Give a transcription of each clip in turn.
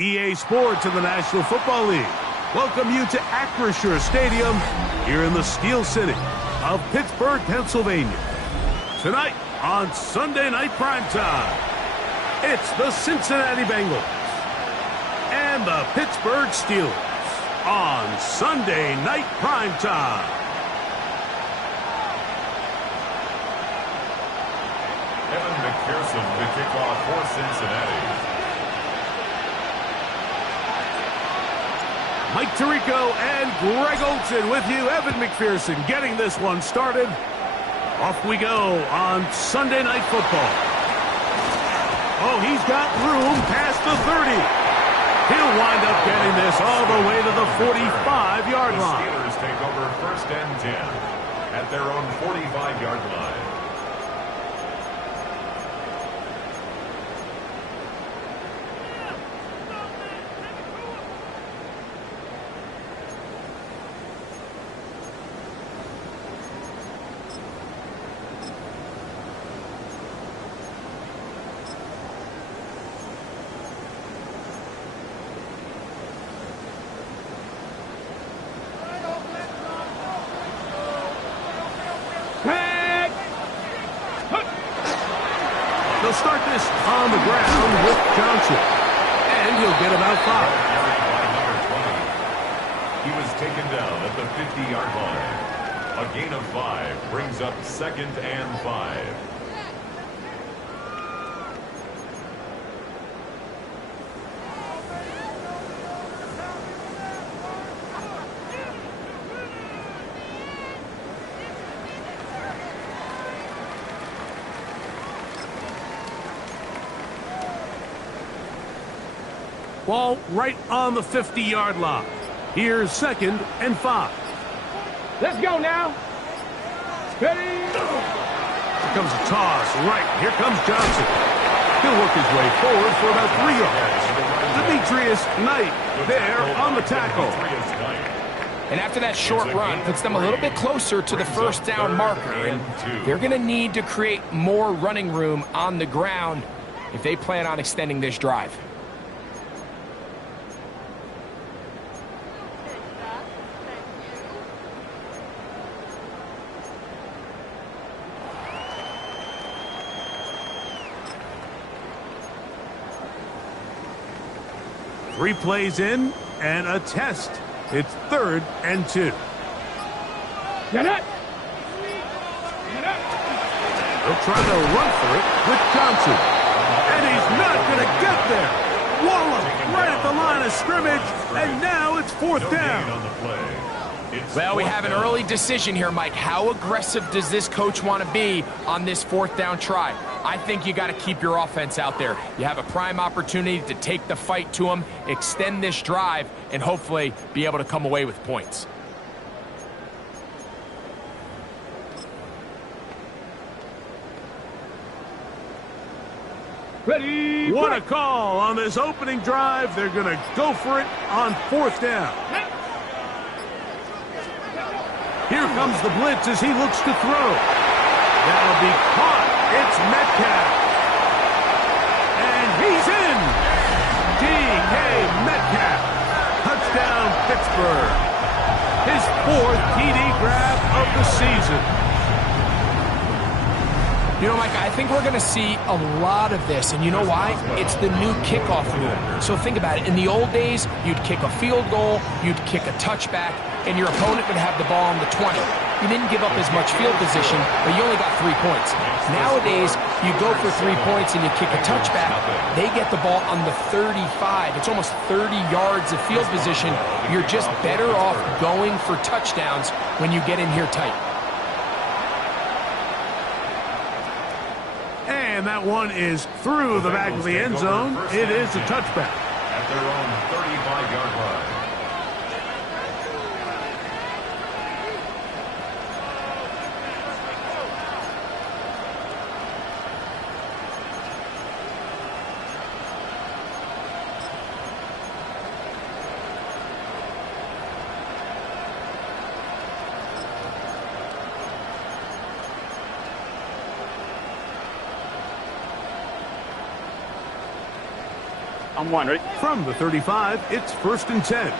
EA Sports and the National Football League welcome you to Acrisure Stadium here in the Steel City of Pittsburgh, Pennsylvania. Tonight on Sunday Night Primetime, it's the Cincinnati Bengals and the Pittsburgh Steelers on Sunday Night Primetime. Evan McPherson to kick off for Cincinnati. Mike Tirico and Greg Olson with you. Evan McPherson getting this one started. Off we go on Sunday Night Football. Oh, he's got room past the 30. He'll wind up getting this all the way to the 45-yard line. The Steelers take over 1st and 10 at their own 45-yard line. They'll start this on the ground with Johnson, and he'll get about 5. He was taken down at the 50-yard line. A gain of 5 brings up 2nd and 5. Ball right on the 50-yard line. Here's 2nd and 5. Let's go now. Ready? Here comes a toss. Right. Here comes Johnson. He'll work his way forward for about 3 yards. Demetrius Knight there on the tackle. And after that short run, puts them a little bit closer to the 1st down marker. And they're going to need to create more running room on the ground if they plan on extending this drive. Three plays in and a test. It's 3rd and 2. Get it! They'll try to run for it with Johnson. And he's not going to get there. Wallop right at the line of scrimmage, and now it's 4th down. Well, we have an early decision here, Mike. How aggressive does this coach want to be on this 4th down try? I think you got to keep your offense out there. You have a prime opportunity to take the fight to them, extend this drive, and hopefully be able to come away with points. Ready? What a call on this opening drive. They're going to go for it on 4th down. Here comes the blitz as he looks to throw. That'll be caught. It's Metcalf. And he's in. D.K. Metcalf. Touchdown, Pittsburgh. His 4th TD grab of the season. You know, Mike, I think we're going to see a lot of this, and you know why? It's the new kickoff rule. So think about it. In the old days, you'd kick a field goal, you'd kick a touchback, and your opponent would have the ball on the 20. You didn't give up as much field position, but you only got 3 points. Nowadays, you go for 3 points and you kick a touchback. They get the ball on the 35. It's almost 30 yards of field position. You're just better off going for touchdowns when you get in here tight. And that one is through the back of the end zone. It is a touchback. At their own 35-yard line. On one, ready? From the 35, it's 1st and 10.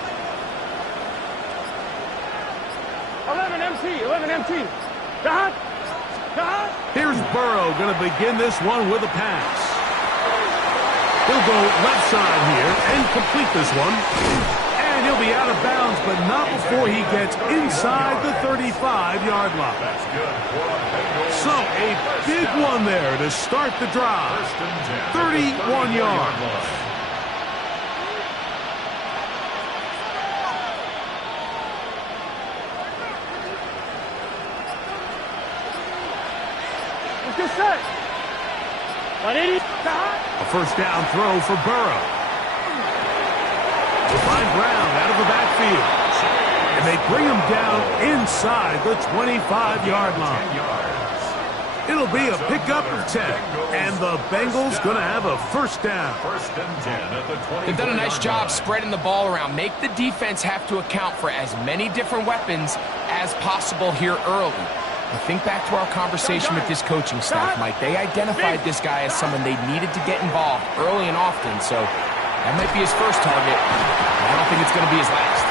11 MT, 11 MT. Got. Here's Burrow going to begin this one with a pass. He'll go left side here and complete this one. And he'll be out of bounds, but not before he gets inside the 35-yard line. That's good for the Bengals. So a big one there to start the drive. 31 yards. Let's get set. 180. A first down throw for Burrow. They find Brown out of the backfield. And they bring him down inside the 25-yard line. It'll be a pickup of 10. And the Bengals going to have a first down. 1st and 10 at the 20. They've done a nice job spreading the ball around. Make the defense have to account for as many different weapons as possible here early. And think back to our conversation with this coaching staff, Mike. They identified this guy as someone they needed to get involved early and often, so that might be his first target. I don't think it's going to be his last.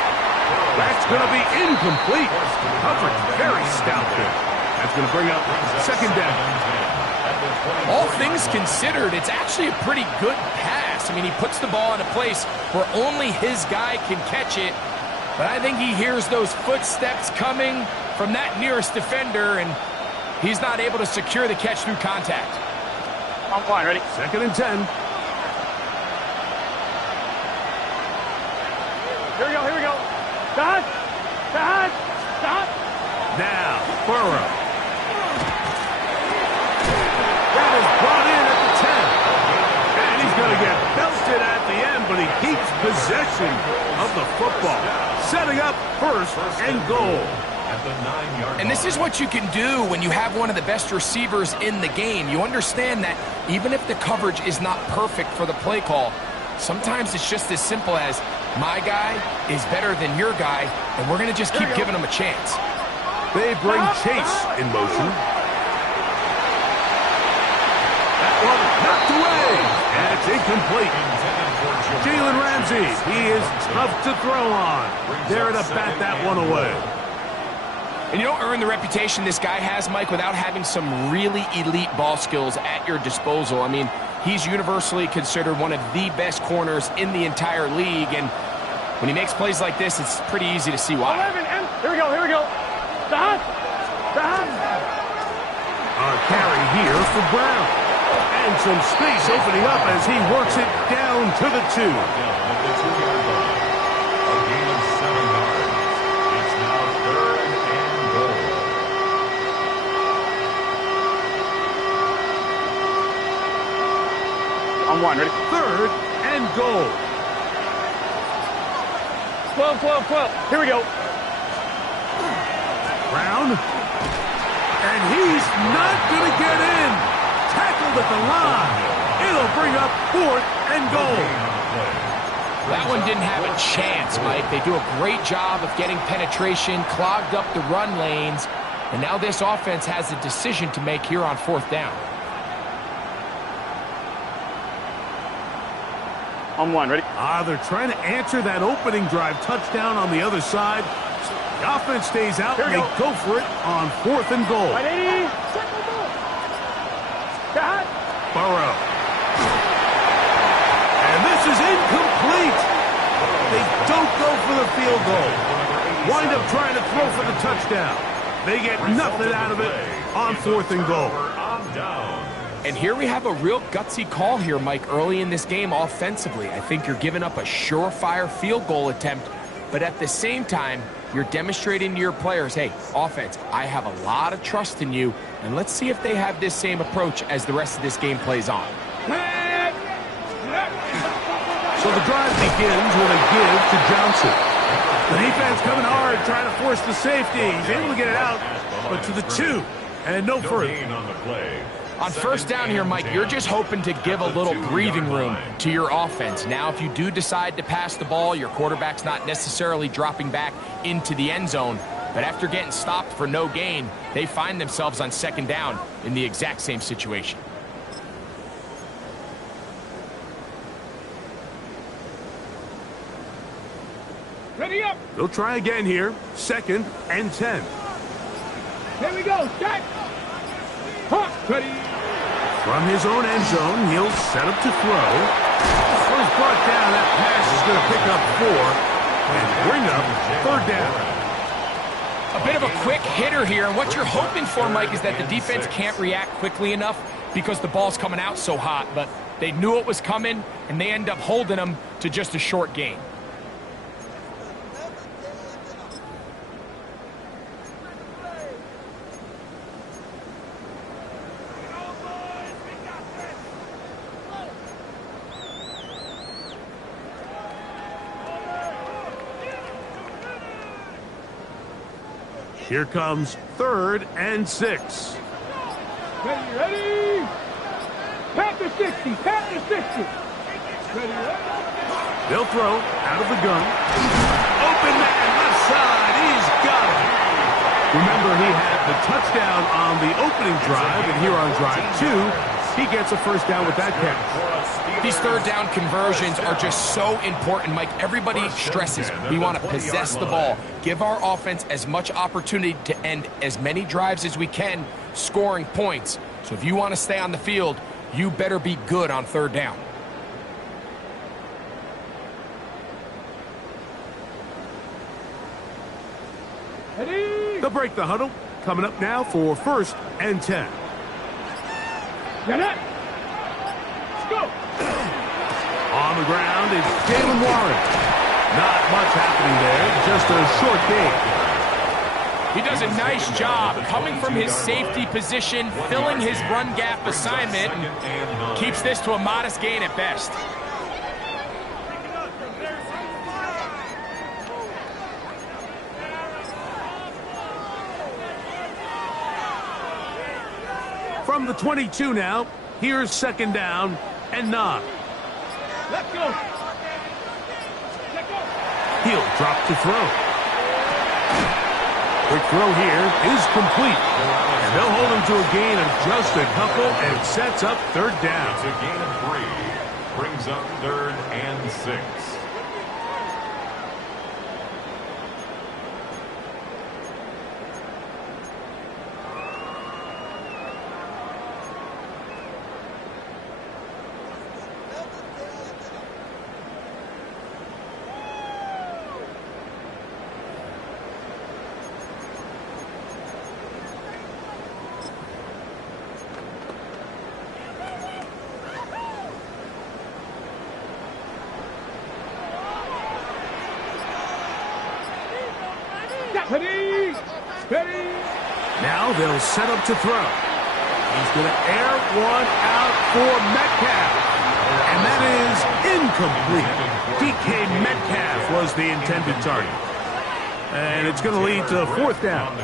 That's going to be incomplete. Coverage very stout there. That's going to bring up 2nd down. All things considered, it's actually a pretty good pass. I mean, he puts the ball in a place where only his guy can catch it. But I think he hears those footsteps coming from that nearest defender, and he's not able to secure the catch through contact. On one, ready? 2nd and 10. Here we go. Dot. Now, Burrow. That is brought in at the 10. And he's going to get belted at the end, but he keeps possession of the football. Setting up 1st and goal. At the 9-yard And this is what you can do when you have one of the best receivers in the game. You understand that even if the coverage is not perfect for the play call, sometimes it's just as simple as my guy is better than your guy, and we're going to just keep giving him a chance. They bring Chase in motion. That one knocked away, and it's incomplete. Jalen Ramsey, he is tough to throw on. There to bat that one away. And you don't earn the reputation this guy has, Mike, without having some really elite ball skills at your disposal. I mean, he's universally considered one of the best corners in the entire league, and when he makes plays like this, it's pretty easy to see why. 11 M. Here we go. Dot. A carry here for Brown. And some space opening up as he works it down to the 2. At the 2-yard line. A gain of 7 yards. It's now 3rd and goal. On one, ready? 3rd and goal. 12. Here we go. Brown. And he's not going to get in. Tackled at the line. It'll bring up 4th and goal. That one didn't have a chance, Mike. They do a great job of getting penetration, clogged up the run lanes, and now this offense has a decision to make here on 4th down. On one, ready? They're trying to answer that opening drive touchdown on the other side. The offense stays out, and they go for it on 4th and goal. 180. Dot. Burrow. And this is incomplete. They don't go for the field goal. Wind up trying to throw for the touchdown. They get nothing out of it on 4th and goal. And here we have a real gutsy call here, Mike, early in this game offensively. I think you're giving up a surefire field goal attempt, but at the same time, you're demonstrating to your players, hey, offense, I have a lot of trust in you, and let's see if they have this same approach as the rest of this game plays on. So the drive begins with a give to Johnson. The defense coming hard, trying to force the safety. He's able to get it out, but to the 2, and no further. On 1st down here, Mike, you're just hoping to give a little breathing room to your offense. Now, if you do decide to pass the ball, your quarterback's not necessarily dropping back into the end zone. But after getting stopped for no gain, they find themselves on 2nd down in the exact same situation. They'll try again here. 2nd and 10. Here we go. Check. Huh. Ready. From his own end zone, he'll set up to throw. When he's brought down, that pass is going to pick up 4 and bring up 3rd down. A bit of a quick hitter here, and what you're hoping for, Mike, is that the defense can't react quickly enough because the ball's coming out so hot, but they knew it was coming, and they end up holding them to just a short gain. Here comes 3rd and 6. Ready. Panther 60. Panther 60. Ready. They'll throw out of the gun. Open man, left side. He's got it. Remember, he had the touchdown on the opening drive, and here on drive 2, he gets a 1st down with that catch. These 3rd down conversions are just so important, Mike. Everybody stresses we want to possess the ball, give our offense as much opportunity to end as many drives as we can, scoring points. So if you want to stay on the field, you better be good on 3rd down. They'll break the huddle. Coming up now for 1st and 10. Get it. Let's go. On the ground is Jalen Warren. Not much happening there, just a short gain. He does a nice job coming from his safety position, filling his run gap assignment, and keeps this to a modest gain at best. From the 22 now, here's 2nd down and 9. Let's go. He'll drop to throw. Quick throw here is complete. And they'll hold him to a gain of just a couple and sets up 3rd down. It's a gain of 3. Brings up 3rd and 6. Ready. Ready. Now they'll set up to throw. He's going to air one out for Metcalf. And that is incomplete. DK Metcalf was the intended target. And it's going to lead to 4th down.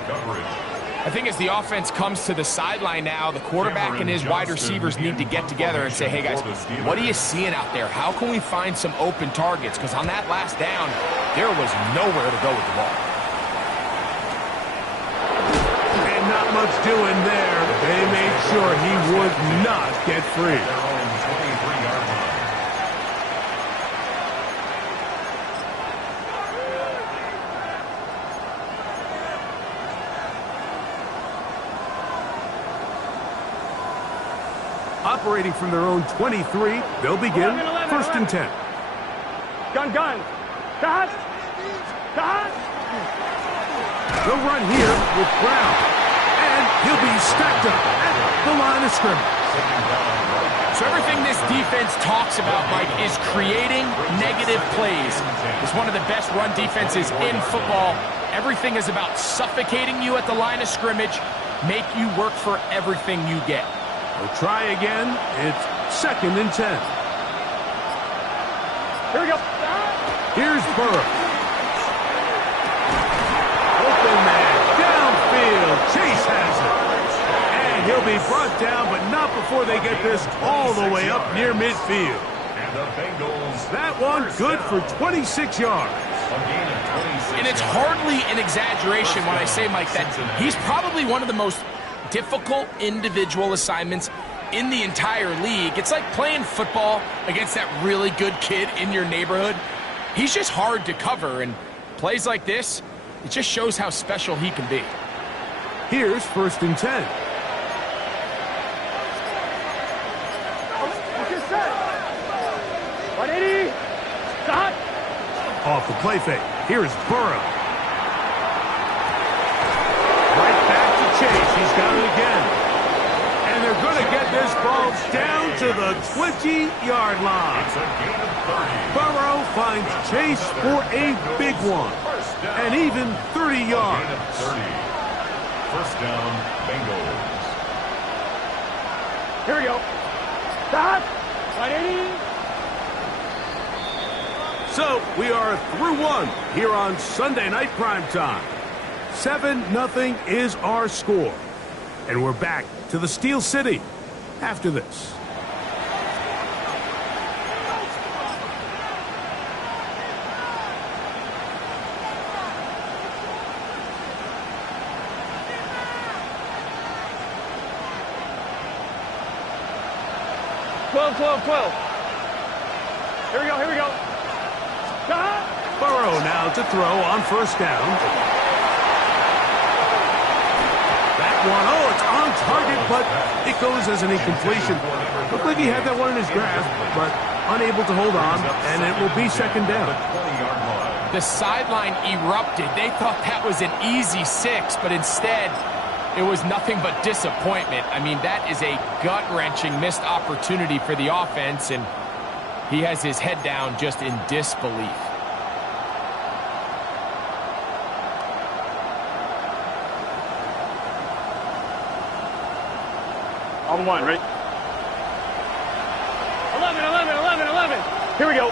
I think as the offense comes to the sideline now, the quarterback and his wide receivers need to get together and say, hey guys, what are you seeing out there? How can we find some open targets? Because on that last down, there was nowhere to go with the ball. Not much doing there. They made sure he would not get free. Operating from their own 23, they'll begin 1st and 10. Gun. Cut. They'll run here with Brown. He'll be stacked up at the line of scrimmage. So everything this defense talks about, Mike, is creating negative plays. It's one of the best run defenses in football. Everything is about suffocating you at the line of scrimmage, make you work for everything you get. We'll try again. It's 2nd and 10. Here we go. Here's Burrow. Open man. Downfield. Chase has it. And he'll be brought down, but not before they get this all the way up near midfield. And the Bengals. That one good for 26 yards. And it's hardly an exaggeration when I say, Mike, that he's probably one of the most difficult individual assignments in the entire league. It's like playing football against that really good kid in your neighborhood. He's just hard to cover, and Plays like this, it just shows how special he can be. Here's 1st and 10. Off the play fake. Here's Burrow. Right back to Chase. He's got it again. And they're going to get this ball down to the 20-yard line. Burrow finds Chase for a big one. And even 30 yards. 1st down, Bengals. Here we go. Stop. 180. So we are through one here on Sunday Night Primetime. 7-0 is our score. And we're back to the Steel City after this. Here we go. Burrow now to throw on 1st down. That one, it's on target, but it goes as an incompletion. Looked like he had that one in his grasp, but unable to hold on, and it will be 2nd down. The sideline erupted. They thought that was an easy 6, but instead, it was nothing but disappointment. I mean, that is a gut-wrenching missed opportunity for the offense, and he has his head down just in disbelief. On the line, right? 11. Here we go.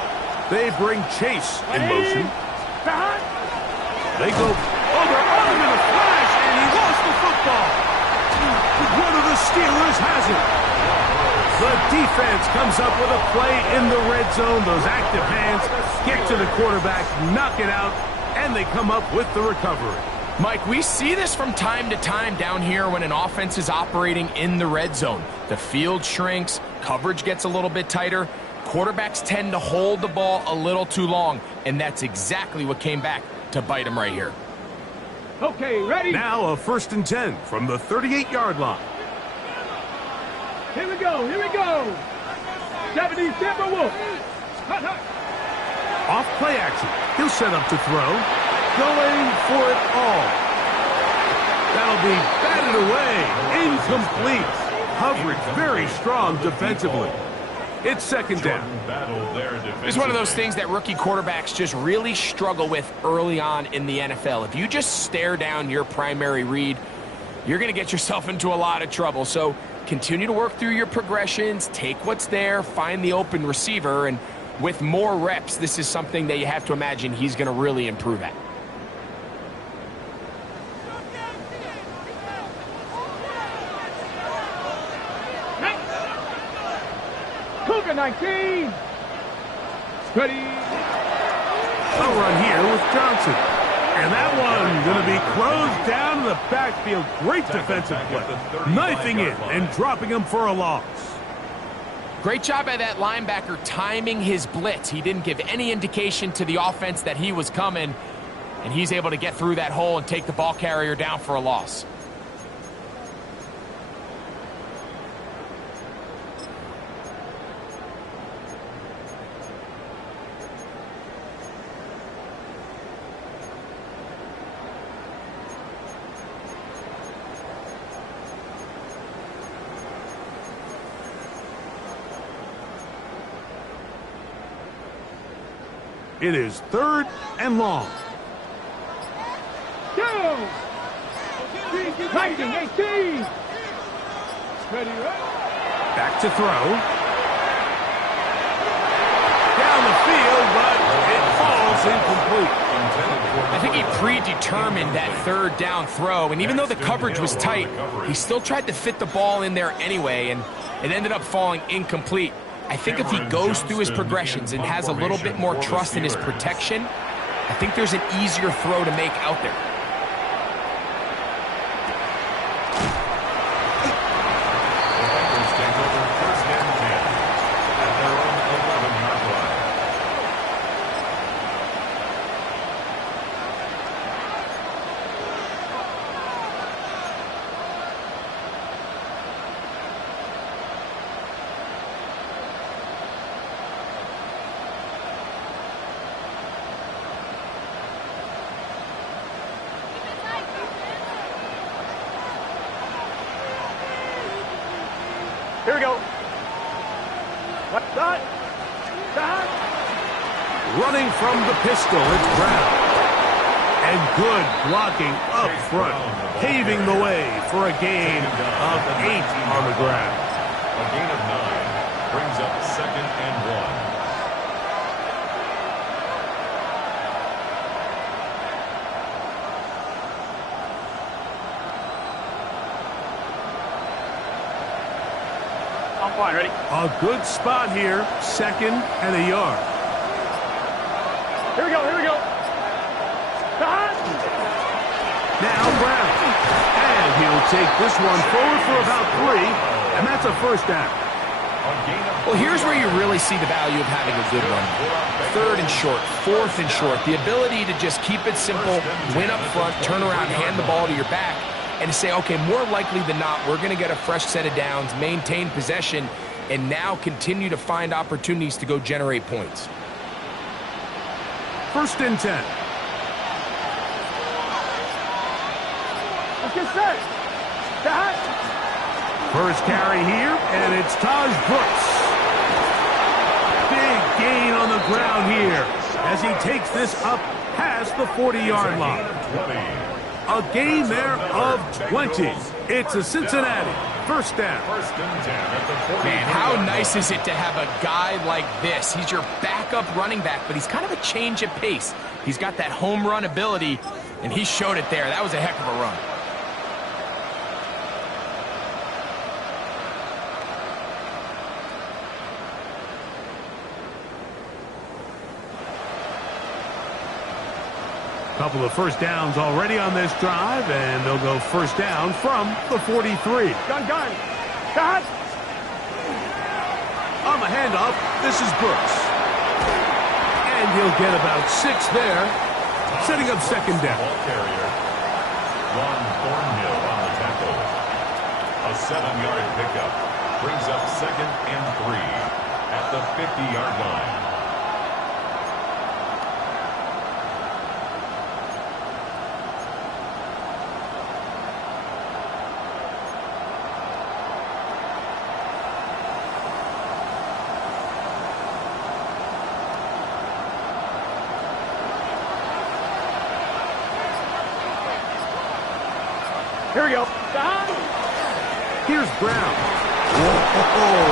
They bring Chase in motion. They go, they're on him in a flash, and he lost the football. One of the Steelers has it. The defense comes up with a play in the red zone. Those active hands get to the quarterback, knock it out, and they come up with the recovery. Mike, we see this from time to time down here when an offense is operating in the red zone. The field shrinks, coverage gets a little bit tighter, quarterbacks tend to hold the ball a little too long, and that's exactly what came back to bite him right here. Okay, ready? Now a 1st and 10 from the 38-yard line. Here we go. 70 Timberwolves. Off play action. He'll set up to throw. Going for it all. That'll be batted away. Incomplete. Coverage very strong defensively. It's 2nd down. It's one of those things that rookie quarterbacks just really struggle with early on in the NFL. If you just stare down your primary read, you're going to get yourself into a lot of trouble. So continue to work through your progressions, take what's there, find the open receiver, and with more reps, this is something that you have to imagine he's going to really improve at. Cougar 19. Ready. A run here with Johnson. And that one going to be closed down in the backfield. Great defensive play. Knifing in and dropping him for a loss. Great job by that linebacker timing his blitz. He didn't give any indication to the offense that he was coming, and he's able to get through that hole and take the ball carrier down for a loss. It is 3rd and long. Go! 19-18. Ready, Back to throw. Down the field, but it falls incomplete. I think he predetermined that 3rd down throw, and even though the coverage was tight, he still tried to fit the ball in there anyway, and it ended up falling incomplete. I think if he goes through his progressions and has a little bit more trust in his protection, I think there's an easier throw to make out there. Here we go. What? Dot. Dot. Running from the pistol, it's Brown. And good blocking up front, paving the way for a gain of 8 on the ground. A gain of 9 brings up 2nd and 1. I'm fine, ready? A good spot here, 2nd and a yard. Here we go, here we go. Dot. Now Brown. And he'll take this one forward for about 3, and that's a first down. Well, here's where you really see the value of having a good one. 3rd and short, 4th and short. The ability to just keep it simple, win up front, turn around, hand the ball to your back, and to say, okay, more likely than not, we're going to get a fresh set of downs, maintain possession, and now continue to find opportunities to go generate points. 1st and 10. Let's get set. Dot. First carry here, and it's Taj Brooks. Big gain on the ground here as he takes this up past the 40-yard line. A gain there of 20. It's a Cincinnati first down. Man, how nice is it to have a guy like this? He's your backup running back, but he's kind of a change of pace. He's got that home run ability, and he showed it there. That was a heck of a run. Couple of first downs already on this drive, and they'll go first down from the 43. Gun. Dot. On the handoff, this is Brooks. And he'll get about 6 there, setting up 2nd down. Ball carrier, Ron Thornhill on the tackle. A 7-yard pickup brings up 2nd and 3 at the 50-yard line. Here we go. Dot. Here's Brown. Whoa.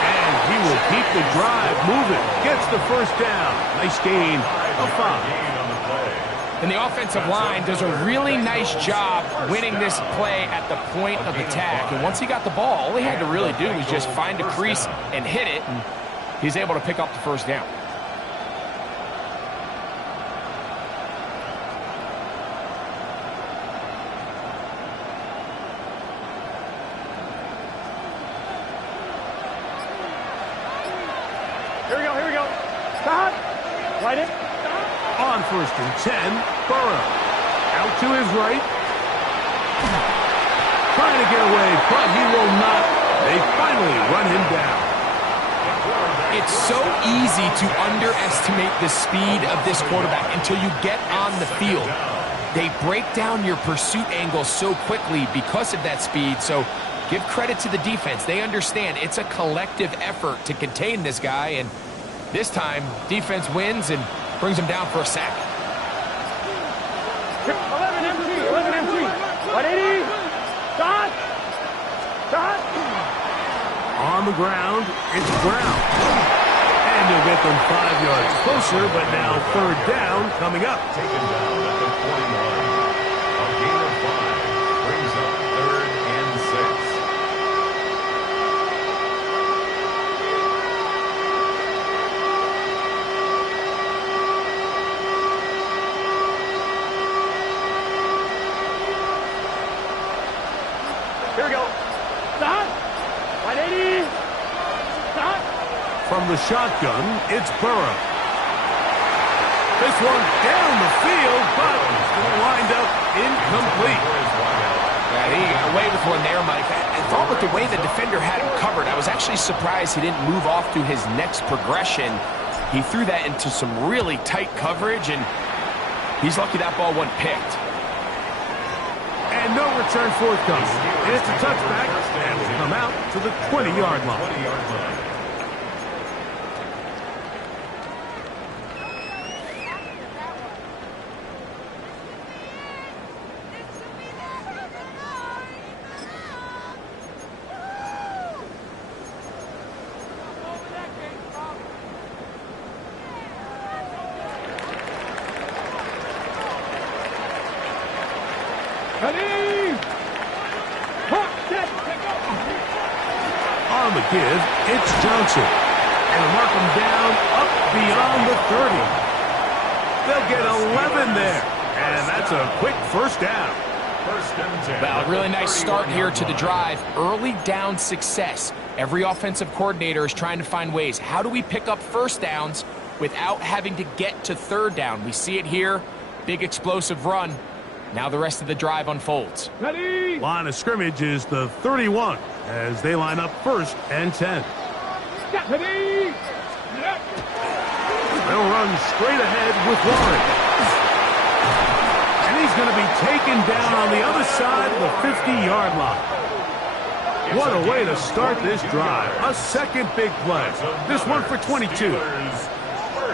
And he will keep the drive moving. Gets the first down. Nice gain of 5. And the offensive line does a really nice job winning this play at the point of attack. And once he got the ball, all he had to really do was just find a crease and hit it. And he's able to pick up the first down. Here we go. Dot. Right in. On 1st and 10, Burrow. Out to his right. Trying to get away, but he will not. They finally run him down. It's so easy to underestimate the speed of this quarterback until you get on the field. They break down your pursuit angle so quickly because of that speed, so give credit to the defense. They understand it's a collective effort to contain this guy, and this time, defense wins and brings him down for a sack. 11 empty. 180. Dot. On the ground, it's Brown. And he'll get them 5 yards closer, but now 3rd down coming up. Taken down at the 41. A gain of 5 brings up 3rd and 6. Here we go. Dot. 180. Dot. From the shotgun, it's Burrow. This one down the field, but it's going to wind up incomplete. Yeah, he got away with one there, Mike. I thought with the way the defender had him covered, I was actually surprised he didn't move off to his next progression. He threw that into some really tight coverage, and he's lucky that ball wasn't picked. And no return forthcoming. It's a touchback, and we'll come out to the 20-yard line. 20-yard line. On the give, it's Johnson. And mark him down up beyond the 30. They'll get 11 there. And that's a quick first down. First and 10. Well, a really nice start here to the drive. Early down success. Every offensive coordinator is trying to find ways. How do we pick up first downs without having to get to third down? We see it here. Big explosive run. Now the rest of the drive unfolds. Ready? Line of scrimmage is the 31 as they line up first and 10. Ready? They'll run straight ahead with Warren. And he's going to be taken down on the other side of the 50-yard line. What a way to start this drive. A second big play. This one for 22.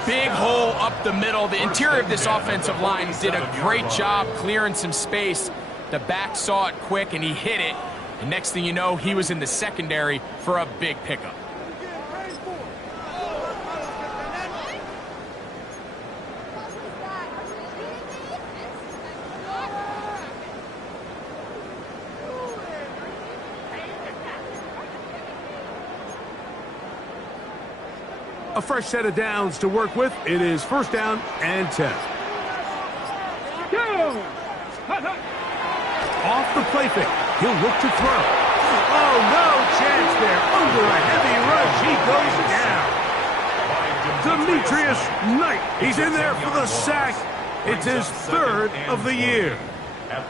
Big hole up the middle. The interior of this offensive line did a great job clearing some space. The back saw it quick, and he hit it. And next thing you know, he was in the secondary for a big pickup. A fresh set of downs to work with. It is first down and 10. Go! Off the play fake. He'll look to throw. Oh, no chance there. Under a heavy rush, he goes down. Demetrius Knight. He's in there for the sack. It's his third of the year.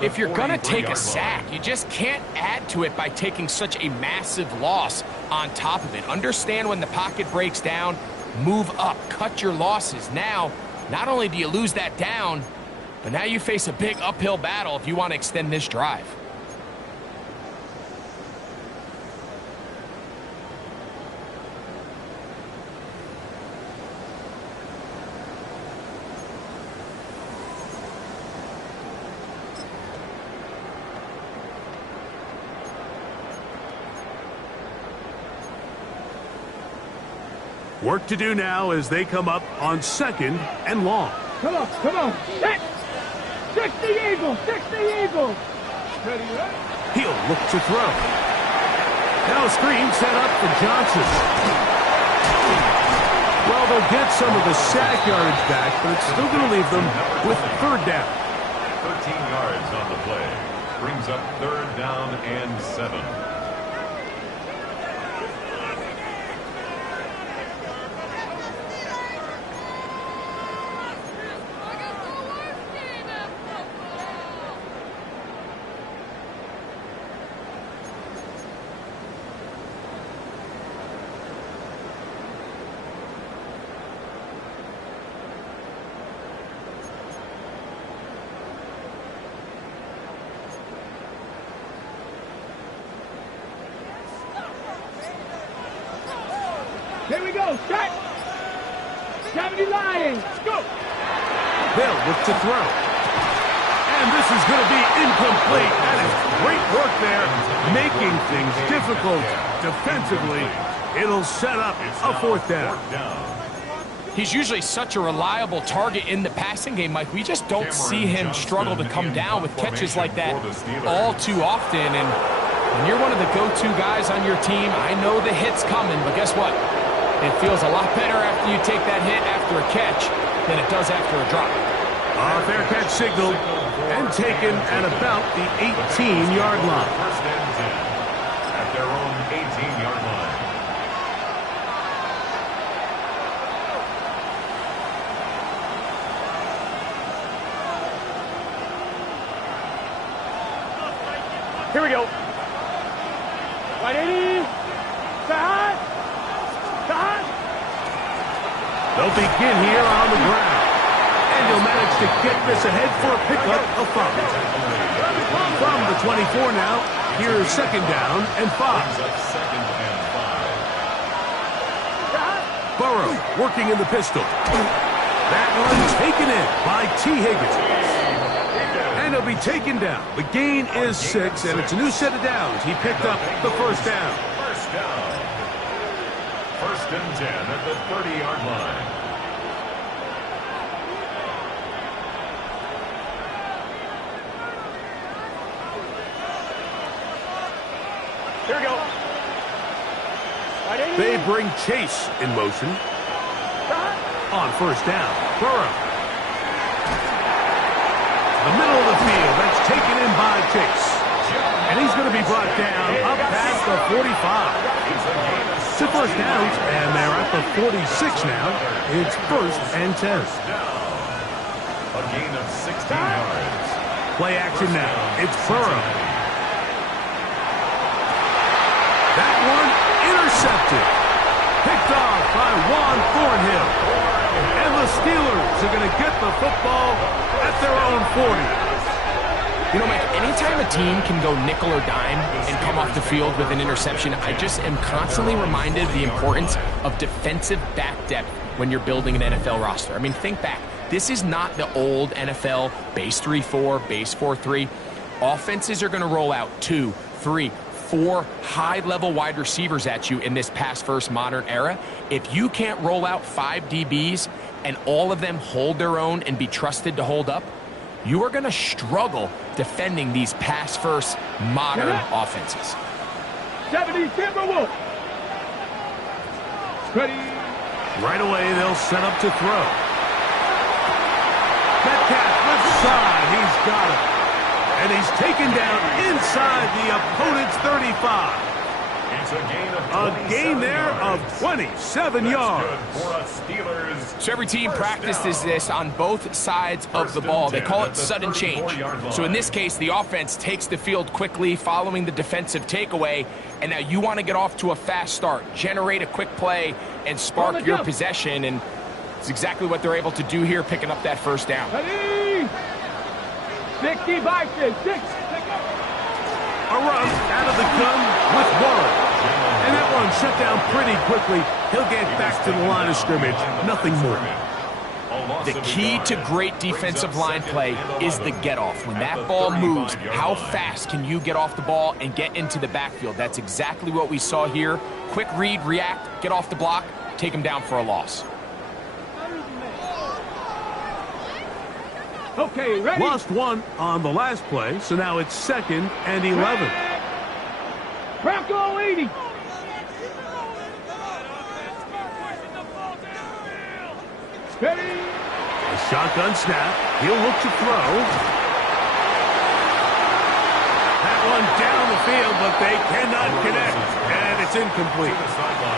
If you're going to take a sack, you just can't add to it by taking such a massive loss on top of it. Understand when the pocket breaks down, move up, cut your losses. Now, not only do you lose that down, but now you face a big uphill battle if you want to extend this drive. Work to do now as they come up on second and long. Come on, come on. 60 Eagles, 60 Eagles. Ready, right? He'll look to throw. Now a screen set up for Johnson. Well, they'll get some of the sack yardage back, but it's still going to leave them with third down. 13 yards on the play. Brings up third down and 7. Here we go, set. 70 Lions, go. They'll look to throw. And this is going to be incomplete. That is great work there, making things difficult defensively. It'll set up a fourth down. He's usually such a reliable target in the passing game, Mike. We just don't see him struggle to come down with catches like that all too often. And when you're one of the go-to guys on your team, I know the hit's coming, but guess what? It feels a lot better after you take that hit after a catch than it does after a drop. A fair catch signal and taken at about the 18-yard line. First and 10 at their own 18-yard line. Here we go. 180. Side. Side. They'll begin here on the ground. And he'll manage to get this ahead for a pickup of 5. From the 24 now, here's second down and 5. Brings up second and 5. Burrow working in the pistol. That one taken in by T. Higgins. And he'll be taken down. The gain is 6, and it's a new set of downs. He picked up the first down. First down. First and 10 at the 30-yard line. Here we go. They bring Chase in motion. On first down, Burrow. The middle of the field, that's taken in by Chase. And he's going to be brought down up past the 45. It's a first down, and they're at the 46 now. It's first and 10. A gain of 16 yards. Play action now. It's Burrow. That one intercepted. Picked off by Juan Thornhill. And the Steelers are going to get the football at their own 40. You know, Mike, anytime a team can go nickel or dime and come off the field with an interception, I just am constantly reminded of the importance of defensive back depth when you're building an NFL roster. I mean, think back. This is not the old NFL base 3-4, base 4-3. Offenses are going to roll out 2, 3, 4 high-level wide receivers at you in this pass-first modern era. If you can't roll out 5 DBs and all of them hold their own and be trusted to hold up, you are going to struggle defending these pass-first modern offenses. 70 Timberwolves. Ready. Right away, they'll set up to throw. Metcalf left side. He's got it. And he's taken down inside the opponent's 35. It's a gain of A gain there of 27 yards. For us Steelers. So every team practices this on both sides of the ball. They call it sudden change. So in this case, the offense takes the field quickly following the defensive takeaway, and now you want to get off to a fast start, generate a quick play, and spark your possession, and it's exactly what they're able to do here, picking up that first down. Ready. 60 by 6. A run out of the gun with Warren. And that one shut down pretty quickly. He'll get back to the line of scrimmage. Nothing more. The key to great defensive line play is the get-off. When that ball moves, how fast can you get off the ball and get into the backfield? That's exactly what we saw here. Quick read, react, get off the block, take him down for a loss. Okay, ready? Lost one on the last play, so now it's second and 11. Bronco 80. Ready. A shotgun snap. He'll look to throw. That one down the field, but they cannot connect. And it's incomplete.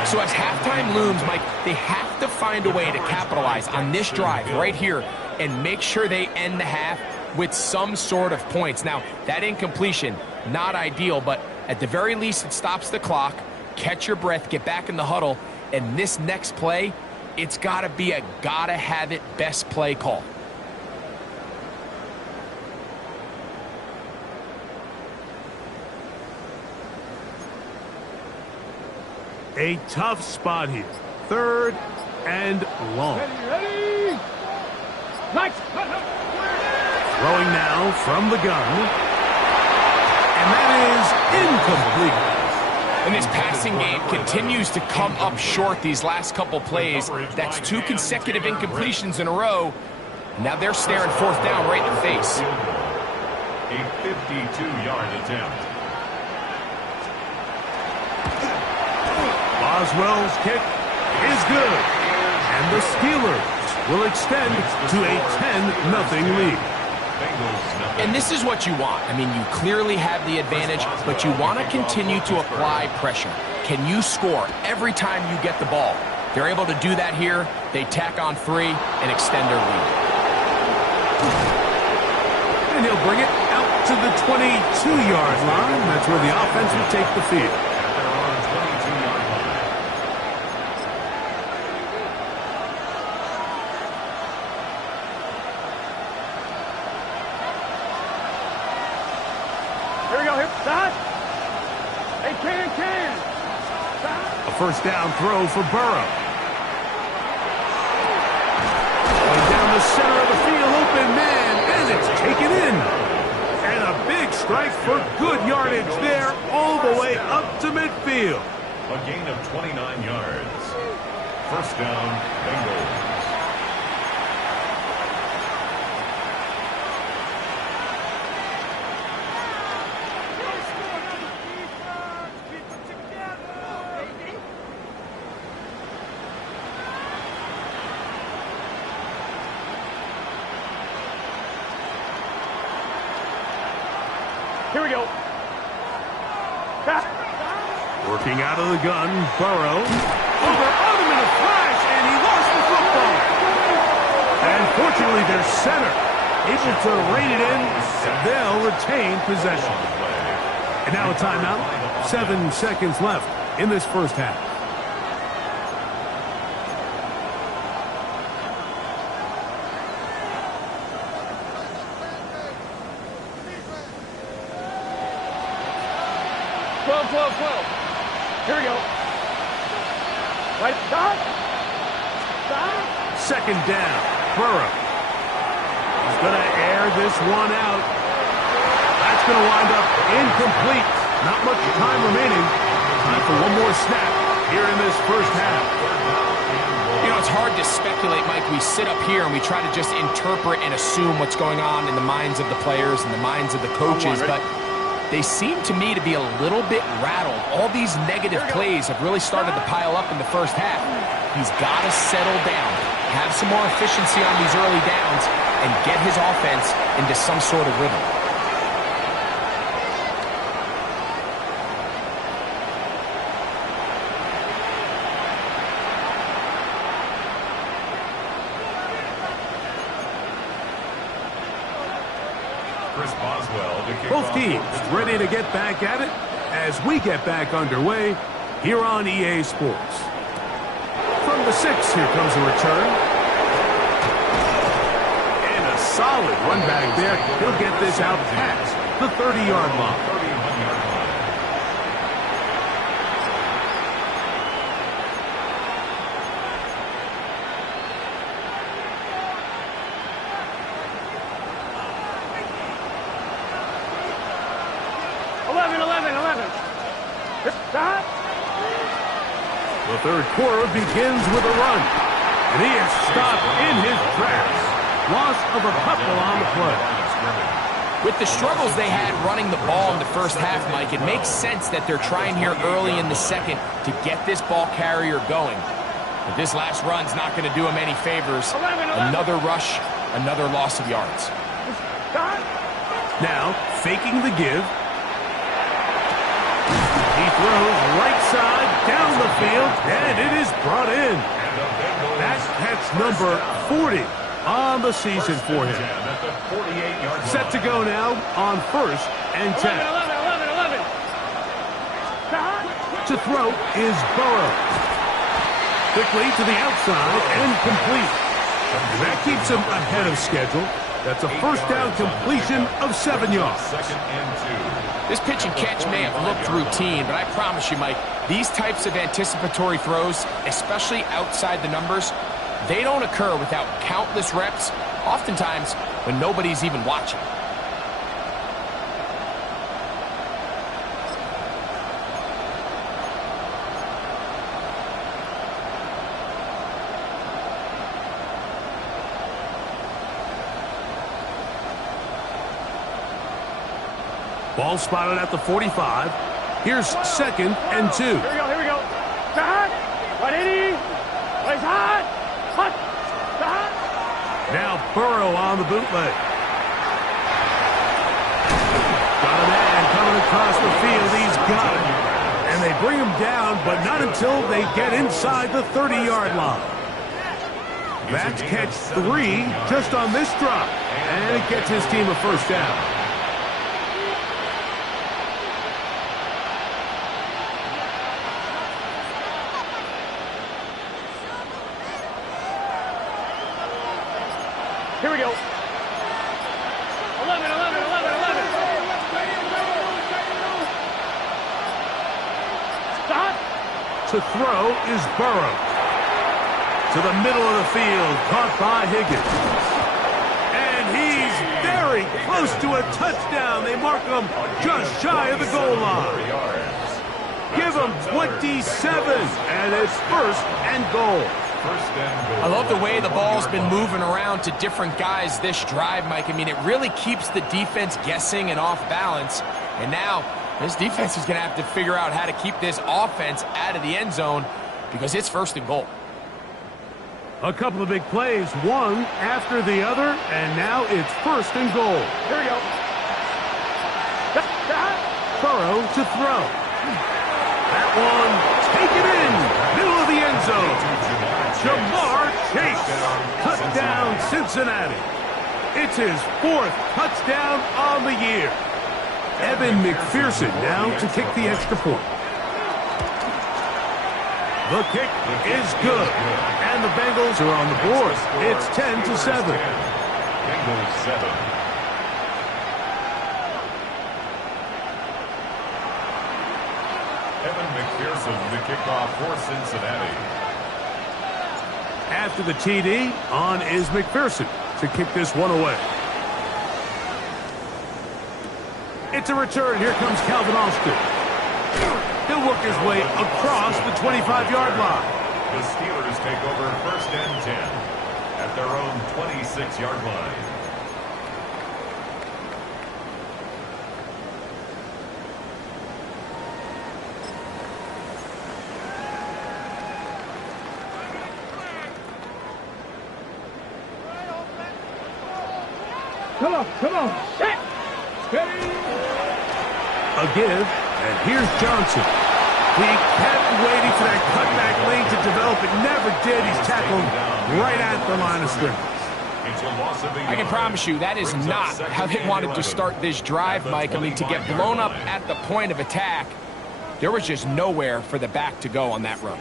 So as halftime looms, Mike, they have to find a way to capitalize on this drive right here and make sure they end the half with some sort of points. Now, that incompletion, not ideal, but at the very least, it stops the clock. Catch your breath, get back in the huddle, and this next play, it's got to be a gotta-have-it best play call. A tough spot here. Third and long. Ready. Lights. Throwing now from the gun. And that is incomplete. And this passing game continues to come up short these last couple plays. That's 2 consecutive incompletions in a row. Now they're staring fourth down right in the face. A 52-yard attempt. Boswell's kick is good. And the Steelers will extend to a 10-0 lead. And this is what you want. I mean, you clearly have the advantage, but you want to continue to apply pressure. Can you score every time you get the ball? They're able to do that here. They tack on 3 and extend their lead. And he'll bring it out to the 22-yard line. That's where the offense will take the field. first down throw for Burrow. Going down the center of the field, open man, and it's taken in. And a big strike for good yardage there, all the way up to midfield. A gain of 29 yards. First down, Bengals. Here we go. Working out of the gun, Burrow. Over Odom in a flash, and he lost the football. And fortunately, their center able to rein it in, and they'll retain possession. And now a timeout. 7 seconds left in this first half. Here we go. Right, stop. Stop. Second down, Burrow. He's going to air this one out. That's going to wind up incomplete. Not much time remaining. Time for one more snap here in this first half. You know, it's hard to speculate, Mike. We sit up here and we try to just interpret and assume what's going on in the minds of the players and the minds of the coaches, but they seem to me to be a little bit rattled. All these negative plays have really started to pile up in the first half. He's got to settle down, have some more efficiency on these early downs, and get his offense into some sort of rhythm. Both teams ready to get back at it as we get back underway here on EA Sports. From the 6, here comes a return. And a solid run back there. He'll get this out past the 30-yard line. The third quarter begins with a run. And he is stopped in his tracks. Loss of a couple on the play. With the struggles they had running the ball in the first half, Mike, it makes sense that they're trying here early in the second to get this ball carrier going. But this last run's not going to do him any favors. Another rush, another loss of yards. Now, faking the give. He throws right side down the field, and it is brought in. That's catch number 40 on the season for him. Set to go now on 1st and 10. 11. To throw is Burrow. Quickly to the outside and complete. That keeps him ahead of schedule. That's a first down completion of 7 yards. This pitch and catch may have looked routine, but I promise you, Mike, these types of anticipatory throws, especially outside the numbers, they don't occur without countless reps, oftentimes when nobody's even watching. Ball spotted at the 45. Here's 2nd and 2. Here we go. Hot. 180. Place hot. Hot. Hot. Now Burrow on the bootleg. Got a man coming across the field. He's got it. And they bring him down, but not until they get inside the 30-yard line. That's catch 3 just on this drop. And it gets his team a first down. Here we go. 11. Stop. To throw is Burrow. To the middle of the field, caught by Higgins. And he's very close to a touchdown. They mark him just shy of the goal line. Give him 27, and it's first and goal. I love the way the ball's been moving around to different guys this drive, Mike. I mean, it really keeps the defense guessing and off balance. And now this defense is going to have to figure out how to keep this offense out of the end zone because it's first and goal. A couple of big plays, one after the other, and now it's first and goal. Here we go. Burrow to throw. That one taken in, middle of the end zone. Jamar Chase, touchdown Cincinnati. It's his fourth touchdown on the year. Evan McPherson now to kick the extra point. The kick is good, and the Bengals are on the board. It's 10-7. Bengals 7. Evan McPherson, the kickoff for Cincinnati. After the TD, on is McPherson to kick this one away. It's a return. Here comes Calvin Austin. He'll work his way across the 25-yard line. The Steelers take over first and 10 at their own 26-yard line. Come on. Set. Steady. A give, and here's Johnson. He kept waiting for that cutback lane to develop. It never did. He's tackled right at the line of scrimmage. I can promise you that is not how they wanted to start this drive, Mike. I mean, to get blown up at the point of attack, there was just nowhere for the back to go on that run.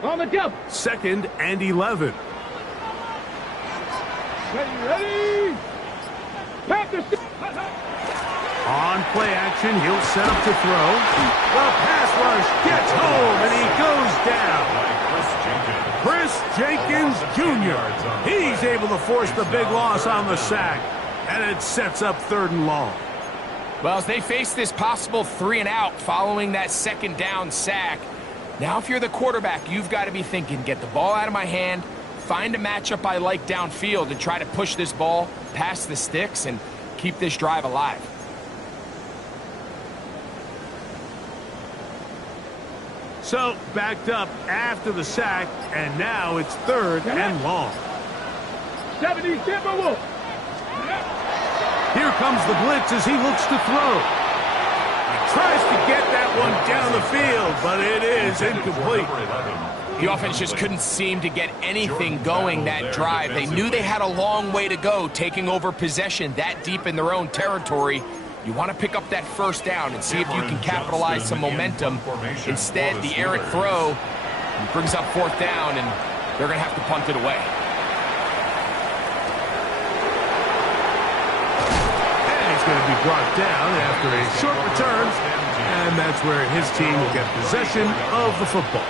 On the jump. 2nd and 11. Ready. Packers. On play action, he'll set up to throw. The pass rush gets home, and he goes down. Chris Jenkins Jr. He's able to force the big loss on the sack, and it sets up 3rd and long. Well, as they face this possible 3 and out following that 2nd down sack, now if you're the quarterback, you've got to be thinking, get the ball out of my hand, find a matchup I like downfield, and try to push this ball past the sticks and keep this drive alive. So, backed up after the sack, and now it's 3rd and long. 70 Timberwolves. Here comes the blitz as he looks to throw. He tries to get that one down the field, but it is incomplete. The offense just couldn't seem to get anything going that drive. They knew they had a long way to go, taking over possession that deep in their own territory. You want to pick up that 1st down and see if you can capitalize some momentum. Instead, the errant throw brings up 4th down, and they're going to have to punt it away. And he's going to be brought down after a short return, and that's where his team will get possession of the football.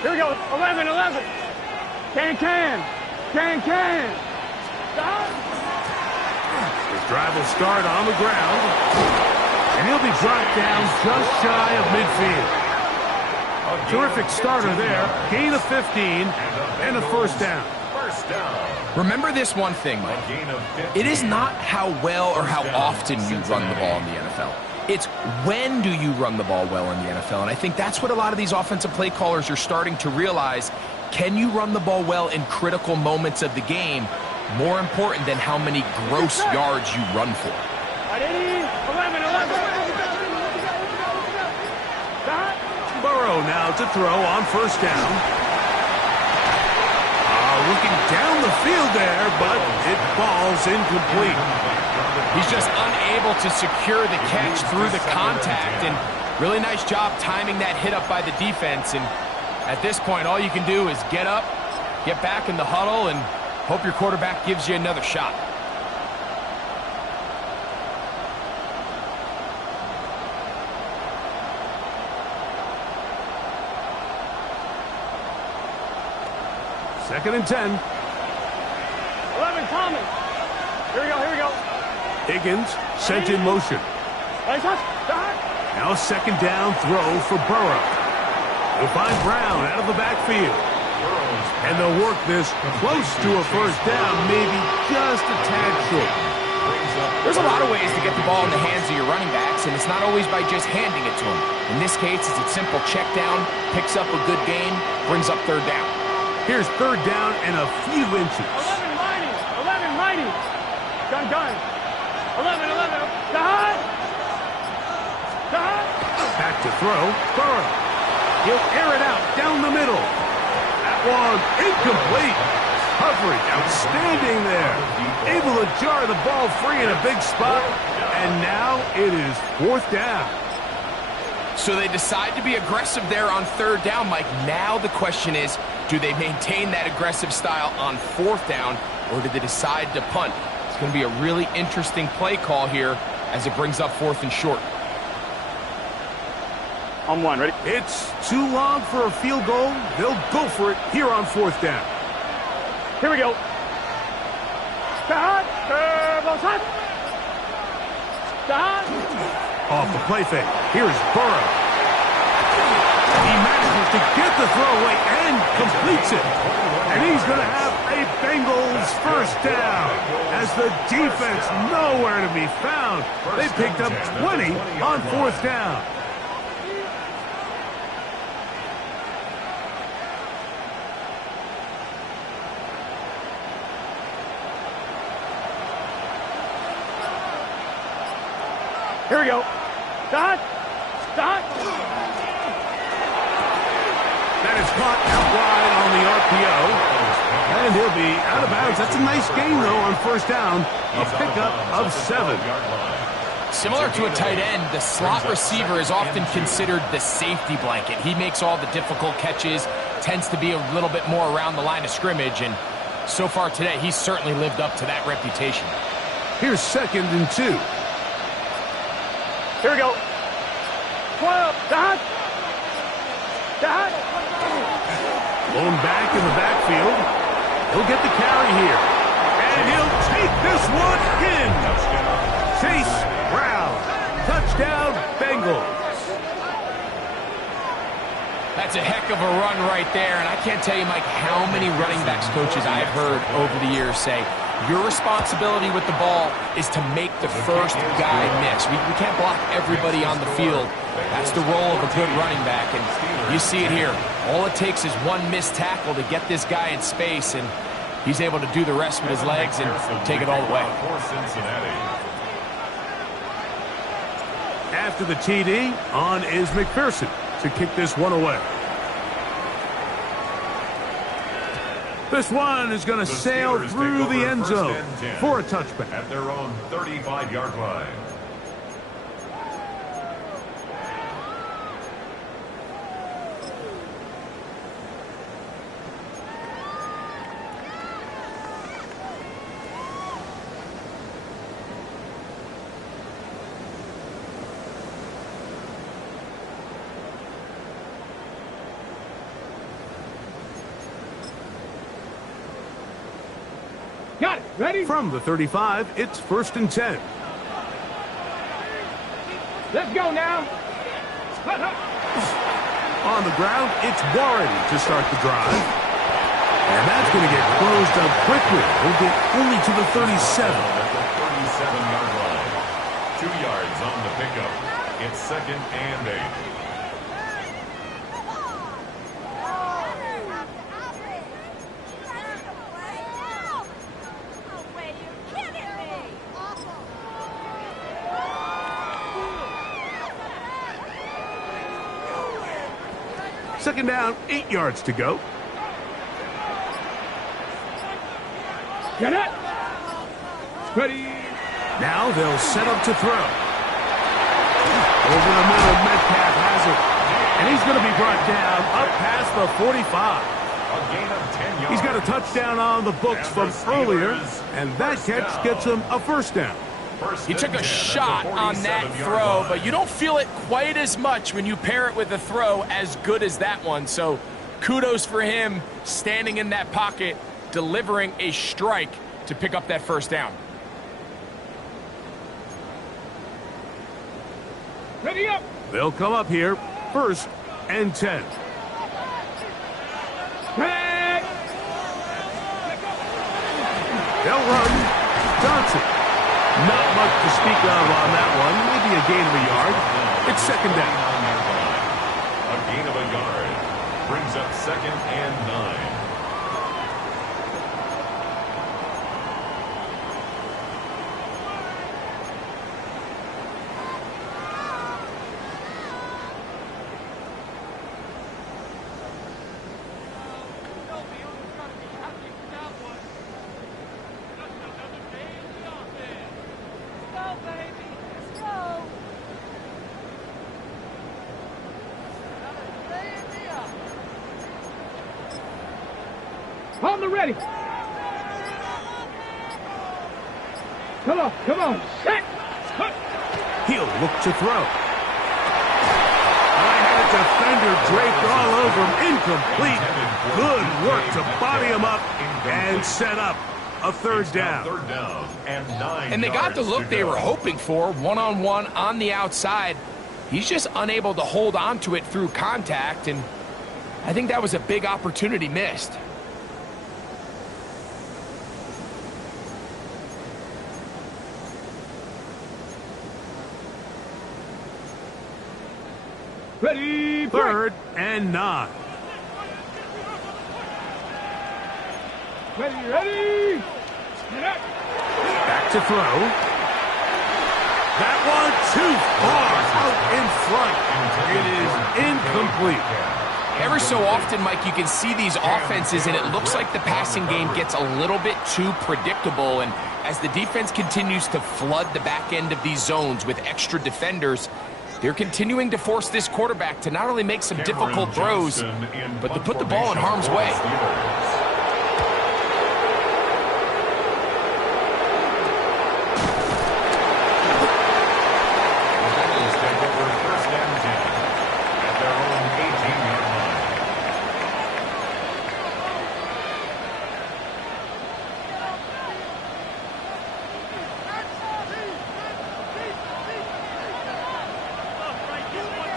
Here we go. 11. Can. Stop. His drive will start on the ground, and he'll be brought down just shy of midfield. Terrific starter there. Gain of 15 and a 1st down. Remember this one thing, Mike. It is not how well or how often you run the ball in the NFL. It's when do you run the ball well in the NFL, and I think that's what a lot of these offensive play callers are starting to realize. Can you run the ball well in critical moments of the game? More important than how many gross yards you run for. 11. Burrow now to throw on 1st down. field there, but it falls incomplete. He's just unable to secure the catch through the contact, and really nice job timing that hit up by the defense. And at this point, all you can do is get up, get back in the huddle, and hope your quarterback gives you another shot. Second and 10. 11, Thomas. Here we go, here we go. Higgins sent in motion. Nice touch. Now a second down throw for Burrow. He'll find Brown out of the backfield. And they'll work this close to a first down, maybe just a tad short. There's a lot of ways to get the ball in the hands of your running backs, and it's not always by just handing it to them. In this case, it's a simple check down, picks up a good gain, brings up third down. Here's third down and a few inches. 11 mighty. 11 mighty. Gun. 11. Dot. Back to throw. Burrow. He'll air it out down the middle. That one incomplete. Coverage outstanding there. Able to jar the ball free in a big spot. And now it is fourth down. So they decide to be aggressive there on third down, Mike. Now the question is, do they maintain that aggressive style on fourth down, or do they decide to punt? It's going to be a really interesting play call here as it brings up fourth and short. On one, ready? It's too long for a field goal. They'll go for it here on fourth down. Here we go. Dot. Off the play fake. Here's Burrow. He manages to get the throw away and completes it. And he's going to have a Bengals first down as the defense nowhere to be found. They picked up 20 on fourth down. Here we go. Dot. That is caught out wide on the RPO. And he'll be out of bounds. That's a nice gain, though, on first down. A pickup of 7. Similar to a tight end, the slot receiver is often considered the safety blanket. He makes all the difficult catches, tends to be a little bit more around the line of scrimmage, and so far today, he's certainly lived up to that reputation. Here's second and 2. Here we go. 12. Dot. Blown back in the backfield. He'll get the carry here. And he'll take this one in. Chase Brown. Touchdown, Bengals. That's a heck of a run right there, and I can't tell you, Mike, how many running backs coaches I've heard over the years say, your responsibility with the ball is to make the first guy miss. We can't block everybody on the field. That's the role of a good running back, and you see it here. All it takes is one missed tackle to get this guy in space, and he's able to do the rest with his legs and take it all the way. After the TD, on is McPherson to kick this one away. This one is going to sail through the end zone for a touchback. At their own 35-yard line. Got it. Ready? From the 35, it's first and 10. Let's go now. On the ground, it's Warren to start the drive. And that's going to get closed up quickly. We'll get only to the 37. At the 37-yard line. 2 yards on the pickup. It's second and 8. Second down, 8 yards to go. Get it. Ready. Now they'll set up to throw. Over the middle, Metcalf has it. And he's going to be brought down up past the 45. A gain of 10 yards. He's got a touchdown on the books from earlier, and that catch gets him a first down. He took a shot on that throw, but you don't feel it quite as much when you pair it with a throw as good as that one. So kudos for him standing in that pocket, delivering a strike to pick up that first down. Ready up. They'll come up here, 1st and 10. Back. They'll run. Johnson. Not much to speak of on that one. Maybe a gain of a yard. It's 2nd down. A gain of a yard brings up 2nd and 9. On the ready. Come on, come on. Set. He'll look to throw. I had a defender draped all over him. Incomplete. Good work to body him up and set up a 3rd down. 3rd down and 9 And they got the yards look to they go. were hoping for, one-on-one on the outside. He's just unable to hold on to it through contact, and I think that was a big opportunity missed. Ready. 3rd and 9. Ready, ready. Get up. Back to throw. That one too far out in front. It is incomplete. Every so often, Mike, you can see these offenses, and it looks like the passing game gets a little bit too predictable. And as the defense continues to flood the back end of these zones with extra defenders, they're continuing to force this quarterback to not only make some difficult throws, but to put the ball in harm's way.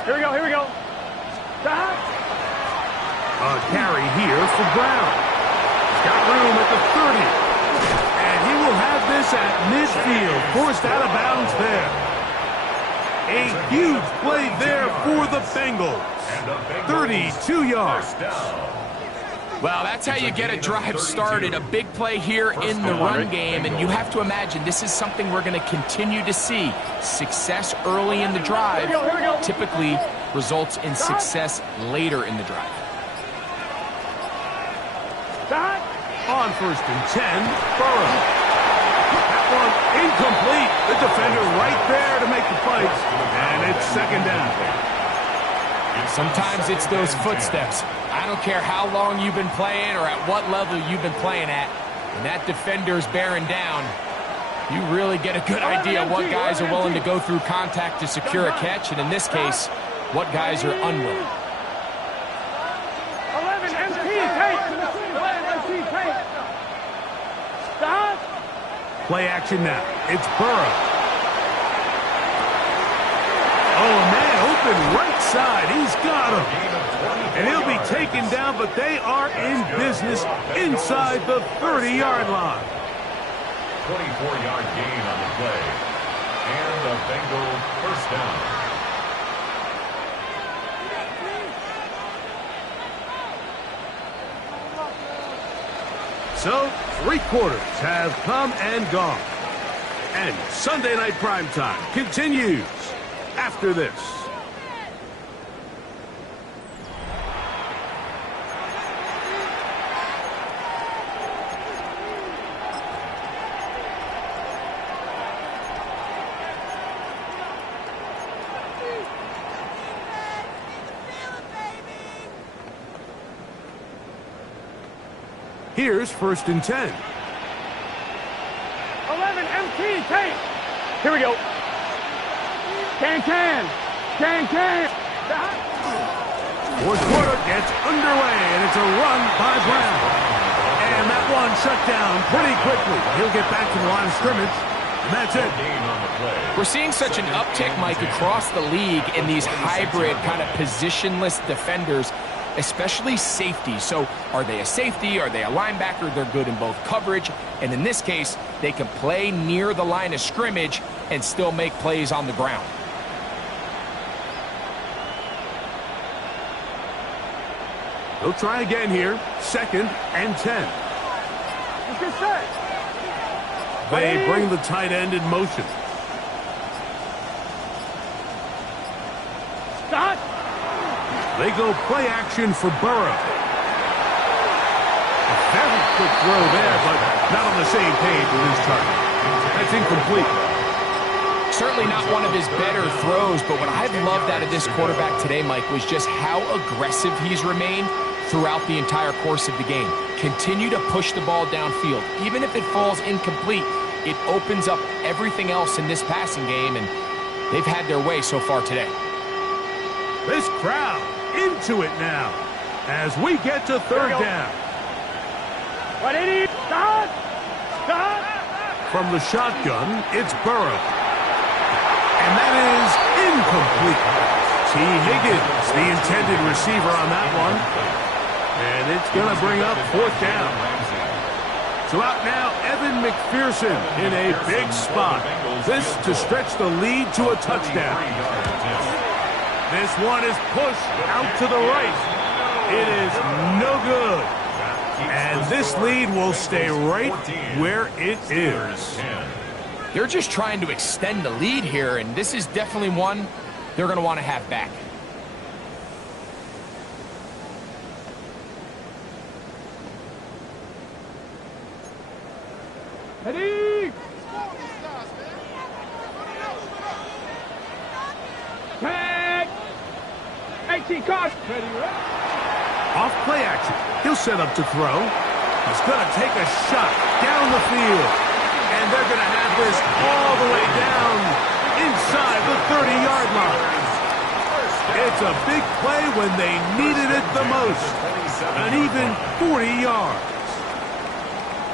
Here we go, here we go. Stop. A carry here for Brown. He's got room at the 30. And he will have this at midfield. Forced out of bounds there. A huge play there for the Bengals. 32 yards. Well, that's how you get a drive started. A big play here in the run game, and you have to imagine this is something we're going to continue to see. Success early in the drive typically results in success later in the drive. On 1st and 10, Burrow. That one incomplete. The defender right there to make the play, and it's 2nd down. Sometimes it's those footsteps. I don't care how long you've been playing or at what level you've been playing at. When that defender's bearing down, you really get a good idea what guys are willing to go through contact to secure a catch, and in this case, what guys are unwilling. 11 MT tape. 11 MT tape. Stop. Play action now. It's Burrow. Oh, man, open right side. He's got him. And he'll be taken down, but they are in business inside the 30-yard line. 24-yard gain on the play. And the Bengals first down. So, 3 quarters have come and gone. And Sunday Night Primetime continues after this. Here's 1st and 10. 11 MT, take. Here we go. Can. Fourth quarter gets underway, and it's a run by Brown. And that one shut down pretty quickly. He'll get back to the line of scrimmage, and that's it. We're seeing such an uptick, Mike, across the league in these hybrid kind of positionless defenders, especially safety. So are they a safety? Are they a linebacker? They're good in both coverage. And in this case, they can play near the line of scrimmage and still make plays on the ground. He'll try again here. 2nd and 10. They bring the tight end in motion. Stop. They go play action for Burrow. A very quick throw there, but not on the same page with his target. That's incomplete. Certainly not one of his better throws, but what I've loved out of this quarterback today, Mike, was just how aggressive he's remained throughout the entire course of the game. Continue to push the ball downfield. Even if it falls incomplete, it opens up everything else in this passing game, and they've had their way so far today. This crowd into it now as we get to 3rd down. What it is? Stop. From the shotgun, it's Burrow. And that is incomplete. T. Higgins, the intended receiver on that one. And it's going to bring up 4th down. So out now, Evan McPherson in a big spot. This to stretch the lead to a touchdown. This one is pushed out to the right. It is no good. And this lead will stay right where it is. They're just trying to extend the lead here, and this is definitely one they're going to want to have back. Ready? Tag! 18 cards. Ready, Off play action. He'll set up to throw. He's going to take a shot down the field. And they're going to have this all the way down inside the 30-yard line. It's a big play when they needed it the most. An even 40 yards.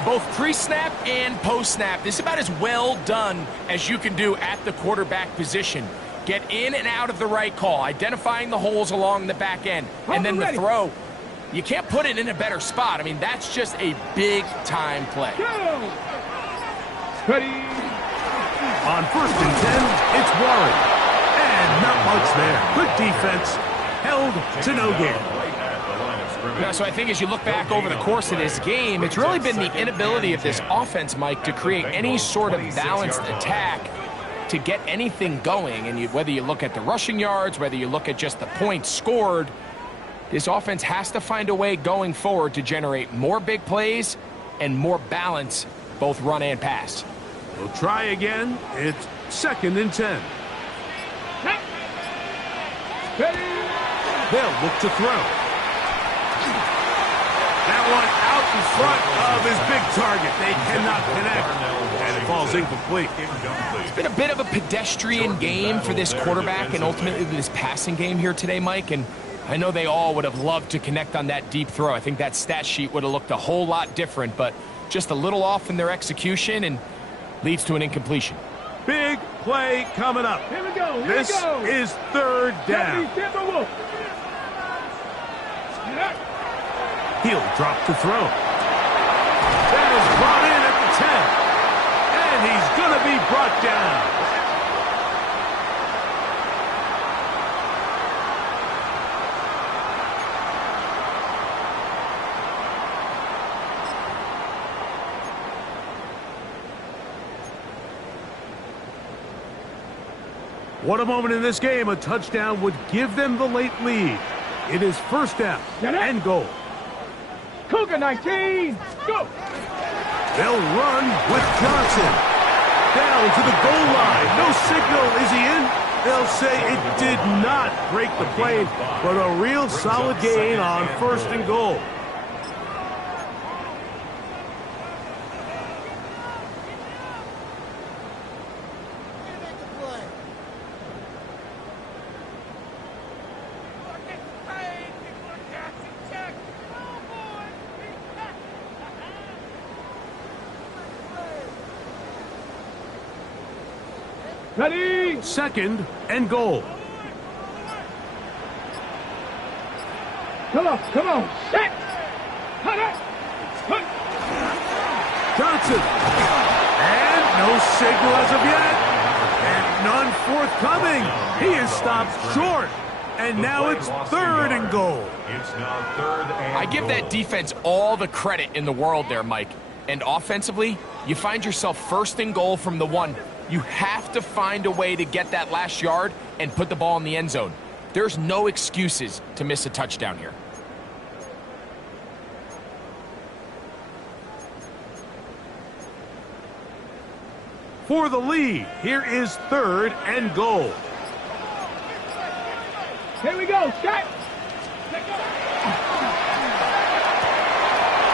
Both pre-snap and post-snap, this is about as well done as you can do at the quarterback position. Get in and out of the right call, identifying the holes along the back end, and then the throw. You can't put it in a better spot. I mean, that's just a big-time play. Ready? On 1st and 10, it's Warren. And not much there. Good defense. Held to no gain. Yeah, so I think as you look back over the course of this game, it's really been the inability of this offense, Mike, to create any sort of balanced attack to get anything going. And whether you look at the rushing yards, whether you look at just the points scored, this offense has to find a way going forward to generate more big plays and more balance, both run and pass. We'll try again. It's 2nd and 10. They'll look to throw. That one out in front of his big target. They cannot connect, and it falls incomplete. It's been a bit of a pedestrian game for this quarterback and ultimately this passing game here today, Mike, and I know they all would have loved to connect on that deep throw. I think that stat sheet would have looked a whole lot different, but just a little off in their execution and leads to an incompletion. Big play coming up. Here we go. This is 3rd down. He'll drop to throw. That is brought in at the 10. And he's going to be brought down. What a moment in this game. A touchdown would give them the late lead. It is 1st down and goal. Cougar 19, go! They'll run with Johnson. Down to the goal line. No signal. Is he in? They'll say it did not break the plane, but a real solid gain on 1st and goal. Ready? Second and goal. Come on. Set. Cut it. Cut. Johnson. And no signal as of yet. And none forthcoming. He is stopped short. And now it's third and goal. It's now third and I give that defense all the credit in the world there, Mike. And offensively, you find yourself first and goal from the 1. You have to find a way to get that last yard and put the ball in the end zone. There's no excuses to miss a touchdown here. For the lead, here is third and goal. Here we go. Set.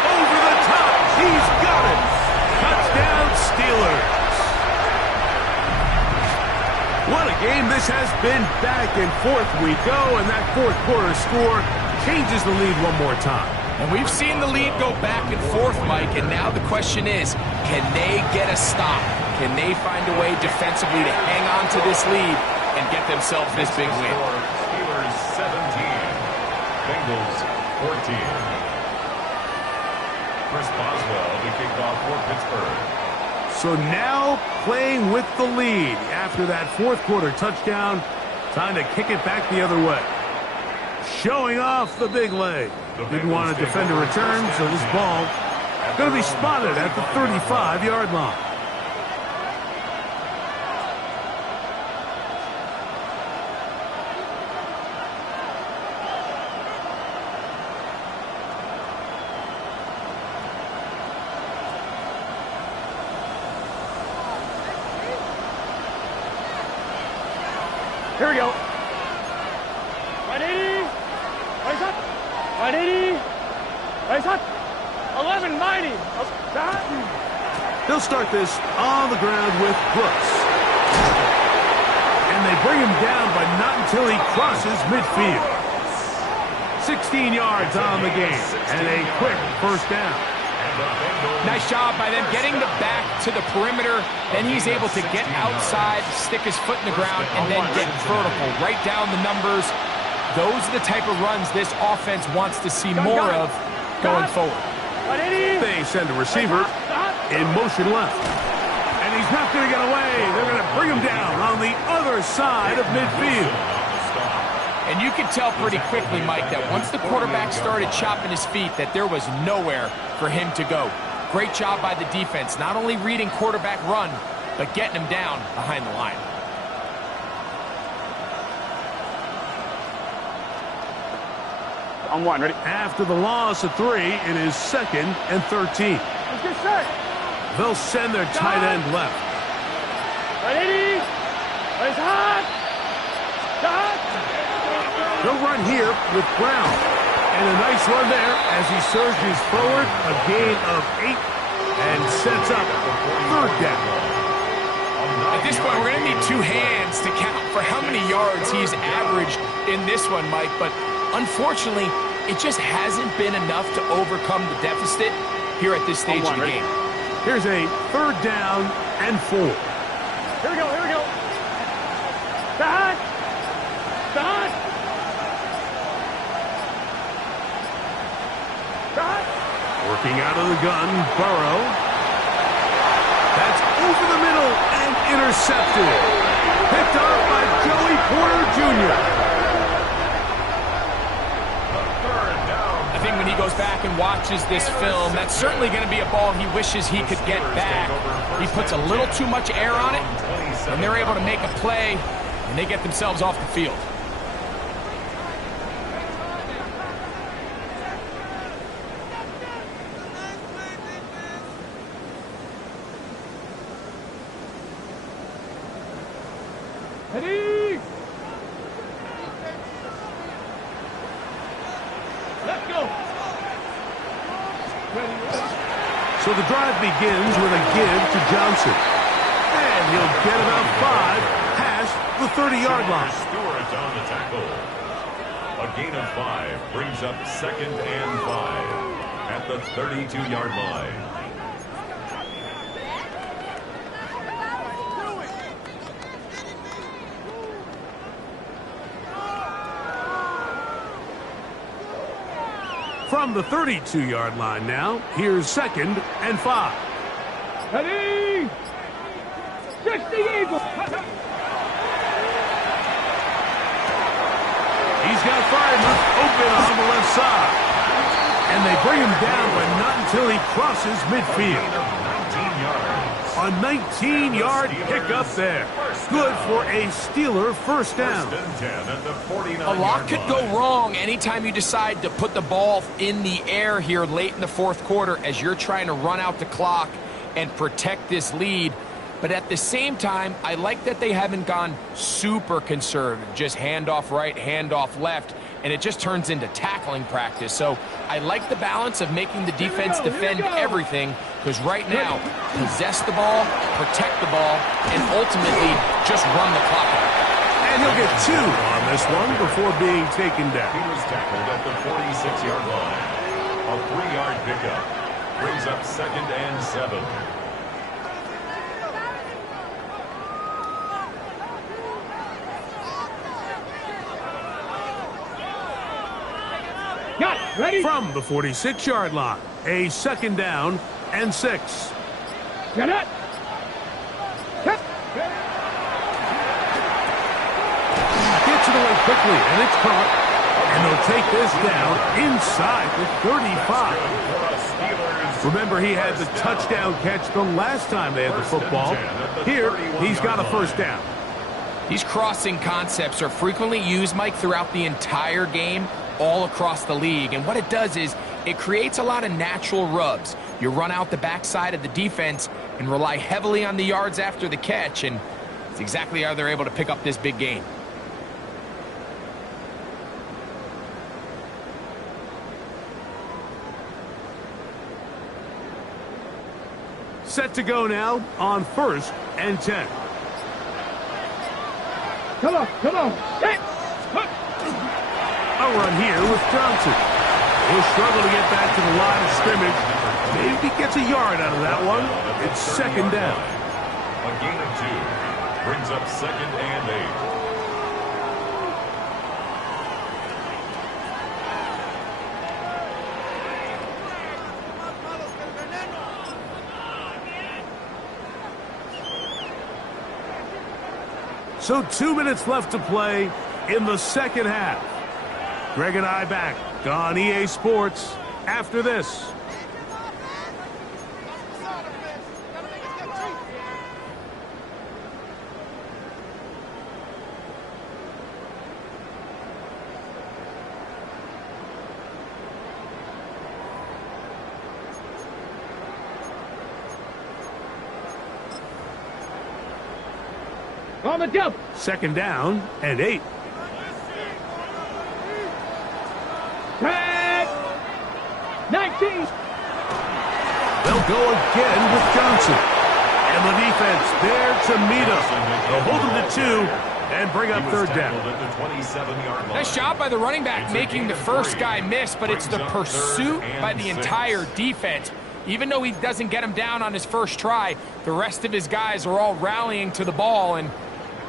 Over the top. He's got it. Touchdown, Steelers. What a game this has been. Back and forth we go, and that fourth quarter score changes the lead one more time. And we've seen the lead go back and forth, Mike, and now the question is, can they get a stop? Can they find a way defensively to hang on to this lead and get themselves this big win? Steelers 17, Bengals 14. Chris Boswell to kick off for Pittsburgh. So now playing with the lead after that fourth quarter touchdown. Time to kick it back the other way. Showing off the big leg. Didn't want to defend a return, so this ball going to be spotted at the 35-yard line. Here we go. 180. Raise up. 180. Raise up. 1190. They'll start this on the ground with Brooks. And they bring him down, but not until he crosses midfield. 16 yards on the game, and a quick first down. Nice job by them getting the back to the perimeter. Then he's able to get outside, stick his foot in the ground, and then get vertical. Right down the numbers. Those are the type of runs this offense wants to see more of going forward. They send a receiver in motion left. And he's not going to get away. They're going to bring him down on the other side of midfield. And you could tell pretty quickly, Mike, that once the quarterback started chopping his feet, that there was nowhere for him to go. Great job by the defense, not only reading quarterback run, but getting him down behind the line. On 1, ready? After the loss of 3, it is second and 13. Let's get set. They'll send their tight end left. 180. Raise hot. Stop. They'll run here with Brown. And a nice run there as he surges forward, a gain of 8, and sets up third down. At this point, we're going to need 2 hands to count for how many yards he's averaged in this one, Mike. But unfortunately, it just hasn't been enough to overcome the deficit here at this stage of the game. Here's a third down and 4. Here we go. Stop. Working out of the gun, Burrow. That's over the middle and intercepted. Picked up by Joey Porter Jr. I think when he goes back and watches this film, that's certainly going to be a ball he wishes he could get back. He puts a little too much air on it, and they're able to make a play, and they get themselves off the field. Ready. Let's go. So the drive begins with a give to Johnson. And he'll get about 5 past the 30-yard line. Stewart on the tackle. A gain of 5 brings up second and 5 at the 32-yard line. From the 32-yard line now, here's 2nd and 5. Ready? 60 Eagles. He's got Freiermuth open on the left side. And they bring him down, but not until he crosses midfield. 19 yards. A 19-yard pickup there. Good for a Steeler first down. First and 10 at the 49-yard A lot could go line. wrong anytime you decide to put the ball in the air here late in the fourth quarter as you're trying to run out the clock and protect this lead. But at the same time, I like that they haven't gone super conservative, just handoff right, handoff left, and it just turns into tackling practice. So I like the balance of making the defense defend everything, because right now, possess the ball, protect the ball, and ultimately just run the clock out. And he'll get 2 on this one before being taken He down. was tackled at the 46-yard line. A 3-yard pickup brings up 2nd and 7. Got it. Ready? From the 46-yard line, a 2nd down and 6. Get it. Hit. Gets it away quickly, and it's caught. And they'll take this down inside the 35. Remember, he had the touchdown catch the last time they had the football. Here, he's got a first down. These crossing concepts are frequently used, Mike, throughout the entire game, all across the league. And what it does is it creates a lot of natural rubs. You run out the backside of the defense and rely heavily on the yards after the catch, and it's exactly how they're able to pick up this big gain. Set to go now on 1st and 10. Come on. Come on. Hit. A run here with Johnson. He'll struggle to get back to the line of scrimmage. Maybe gets a yard out of that one. It's 2nd down. A gain of 2 brings up 2nd and 8. So 2 minutes left to play in the second half. Greg and I back on EA Sports after this. On the jump. 2nd down and 8. Tag. 19. They'll go again with Johnson. And the defense there to meet him. They'll hold him to 2 and bring up 3rd down. At the 27-yard line. Nice job by the running back It's a making gain the of first 3. guy miss, but it's the Brings up pursuit 3rd by and the 6. entire defense. Even though he doesn't get him down on his first try, the rest of his guys are all rallying to the ball, and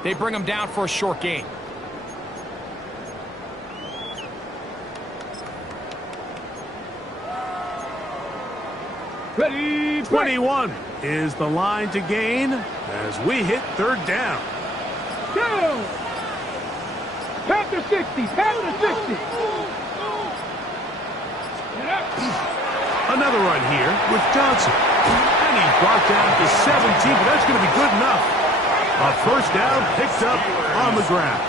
they bring him down for a short gain. Ready. 21 is the line to gain as we hit 3rd down. Down. Tap to 60. Tap to 60. Get up. Another run here with Johnson. And he's brought down to 17, but that's going to be good enough. A first down picked up on the ground.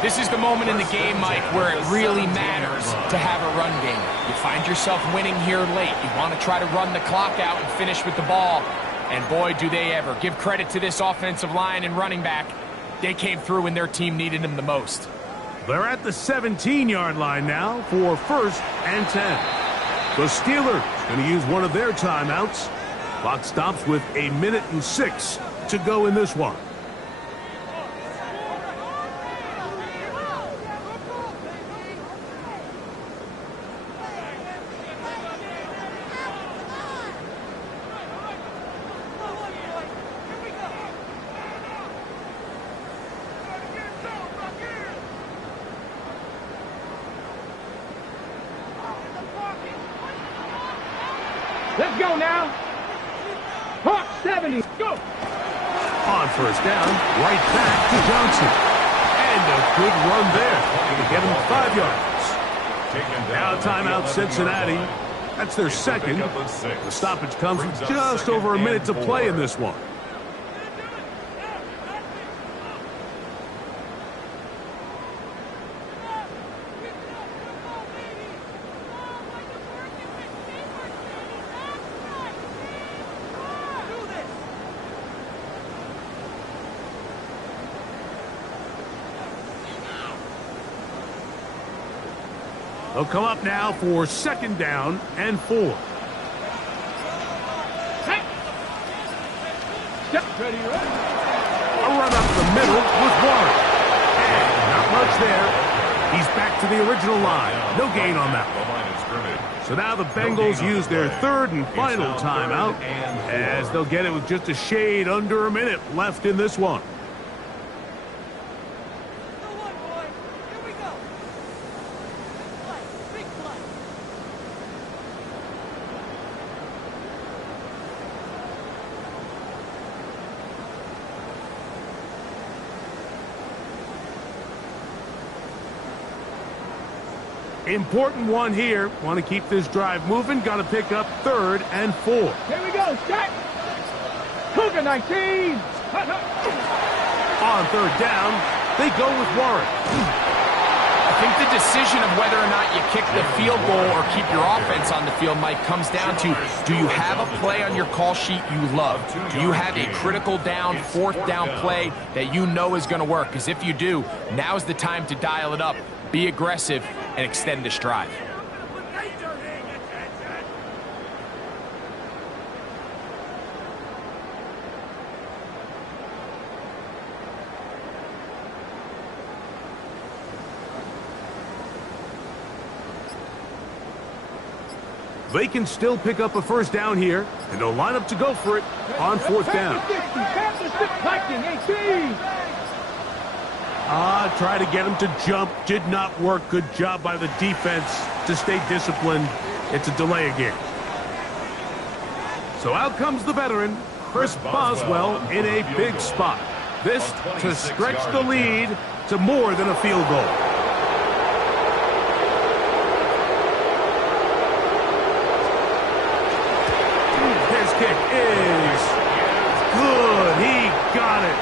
This is the moment in the game, Mike, where it really matters to have a run game. You find yourself winning here late. You want to try to run the clock out and finish with the ball. And boy, do they ever. Give credit to this offensive line and running back. They came through when their team needed them the most. They're at the 17-yard line now for 1st and 10. The Steelers going to use one of their timeouts. Clock stops with 1 minute and 6 to go in this one. Let's go now. Hawk 70. Go. On first down, right back to Johnson. And a good run there to get him 5 yards. Now timeout Cincinnati. That's their second. The stoppage comes with just over a minute to play in this one. They'll come up now for second down and 4. Hey. Step ready, ready. A run up the middle with Warren. And not much there. He's back to the original line. No gain on that one. So now the Bengals use their third and final timeout as they'll get it with just a shade under a minute left in this one. Important one here. Want to keep this drive moving. Got to pick up third and 4. Here we go. Set. Cougar 19. On third down, they go with Warren. I think the decision of whether or not you kick the field goal or keep your offense on the field, Mike, comes down to, do you have a play on your call sheet you love? Do you have a critical down, fourth down play that you know is going to work? Because if you do, now's the time to dial it up. Be aggressive and extend this drive. They can still pick up a first down here, and they'll line up to go for it on fourth down. Try to get him to jump. Did not work. Good job by the defense to stay disciplined. It's a delay again. So out comes the veteran, Chris Boswell, in a big spot. This to stretch the lead to more than a field goal. His kick is good. He got it.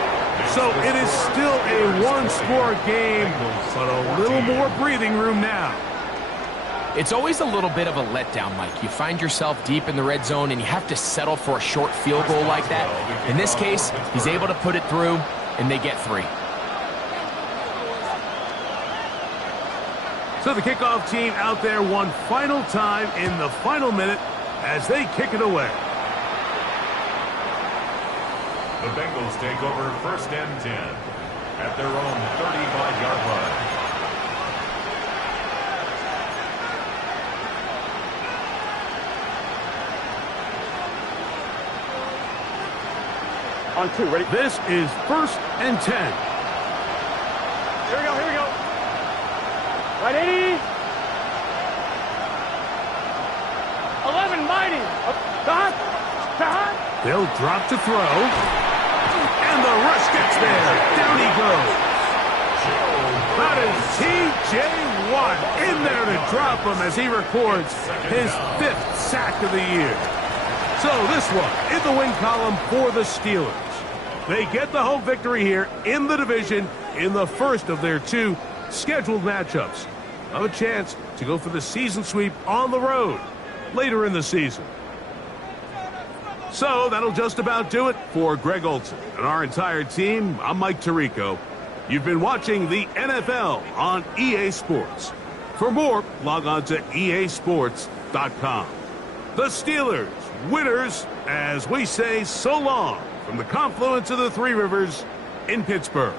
So it is still a one-score game, but a little more breathing room now. It's always a little bit of a letdown, Mike. You find yourself deep in the red zone, and you have to settle for a short field goal like that. In this case, he's able to put it through, and they get 3. So the kickoff team out there one final time in the final minute as they kick it away. The Bengals take over first and 10 at their own 35-yard line. On 2, ready? This is first and 10. Here we go, here we go. Right 80. 11 mighty. Stop. They'll drop to throw. And the rush gets there. Down he goes. That is T.J. Watt in there to drop him as he records his 5th sack of the year. So this one in the win column for the Steelers. They get the home victory here in the division in the first of their 2 scheduled matchups. Have a chance to go for the season sweep on the road later in the season. So that'll just about do it for Greg Olson and our entire team. I'm Mike Tirico. You've been watching the NFL on EA Sports. For more, log on to easports.com. The Steelers, winners, as we say so long from the confluence of the Three Rivers in Pittsburgh.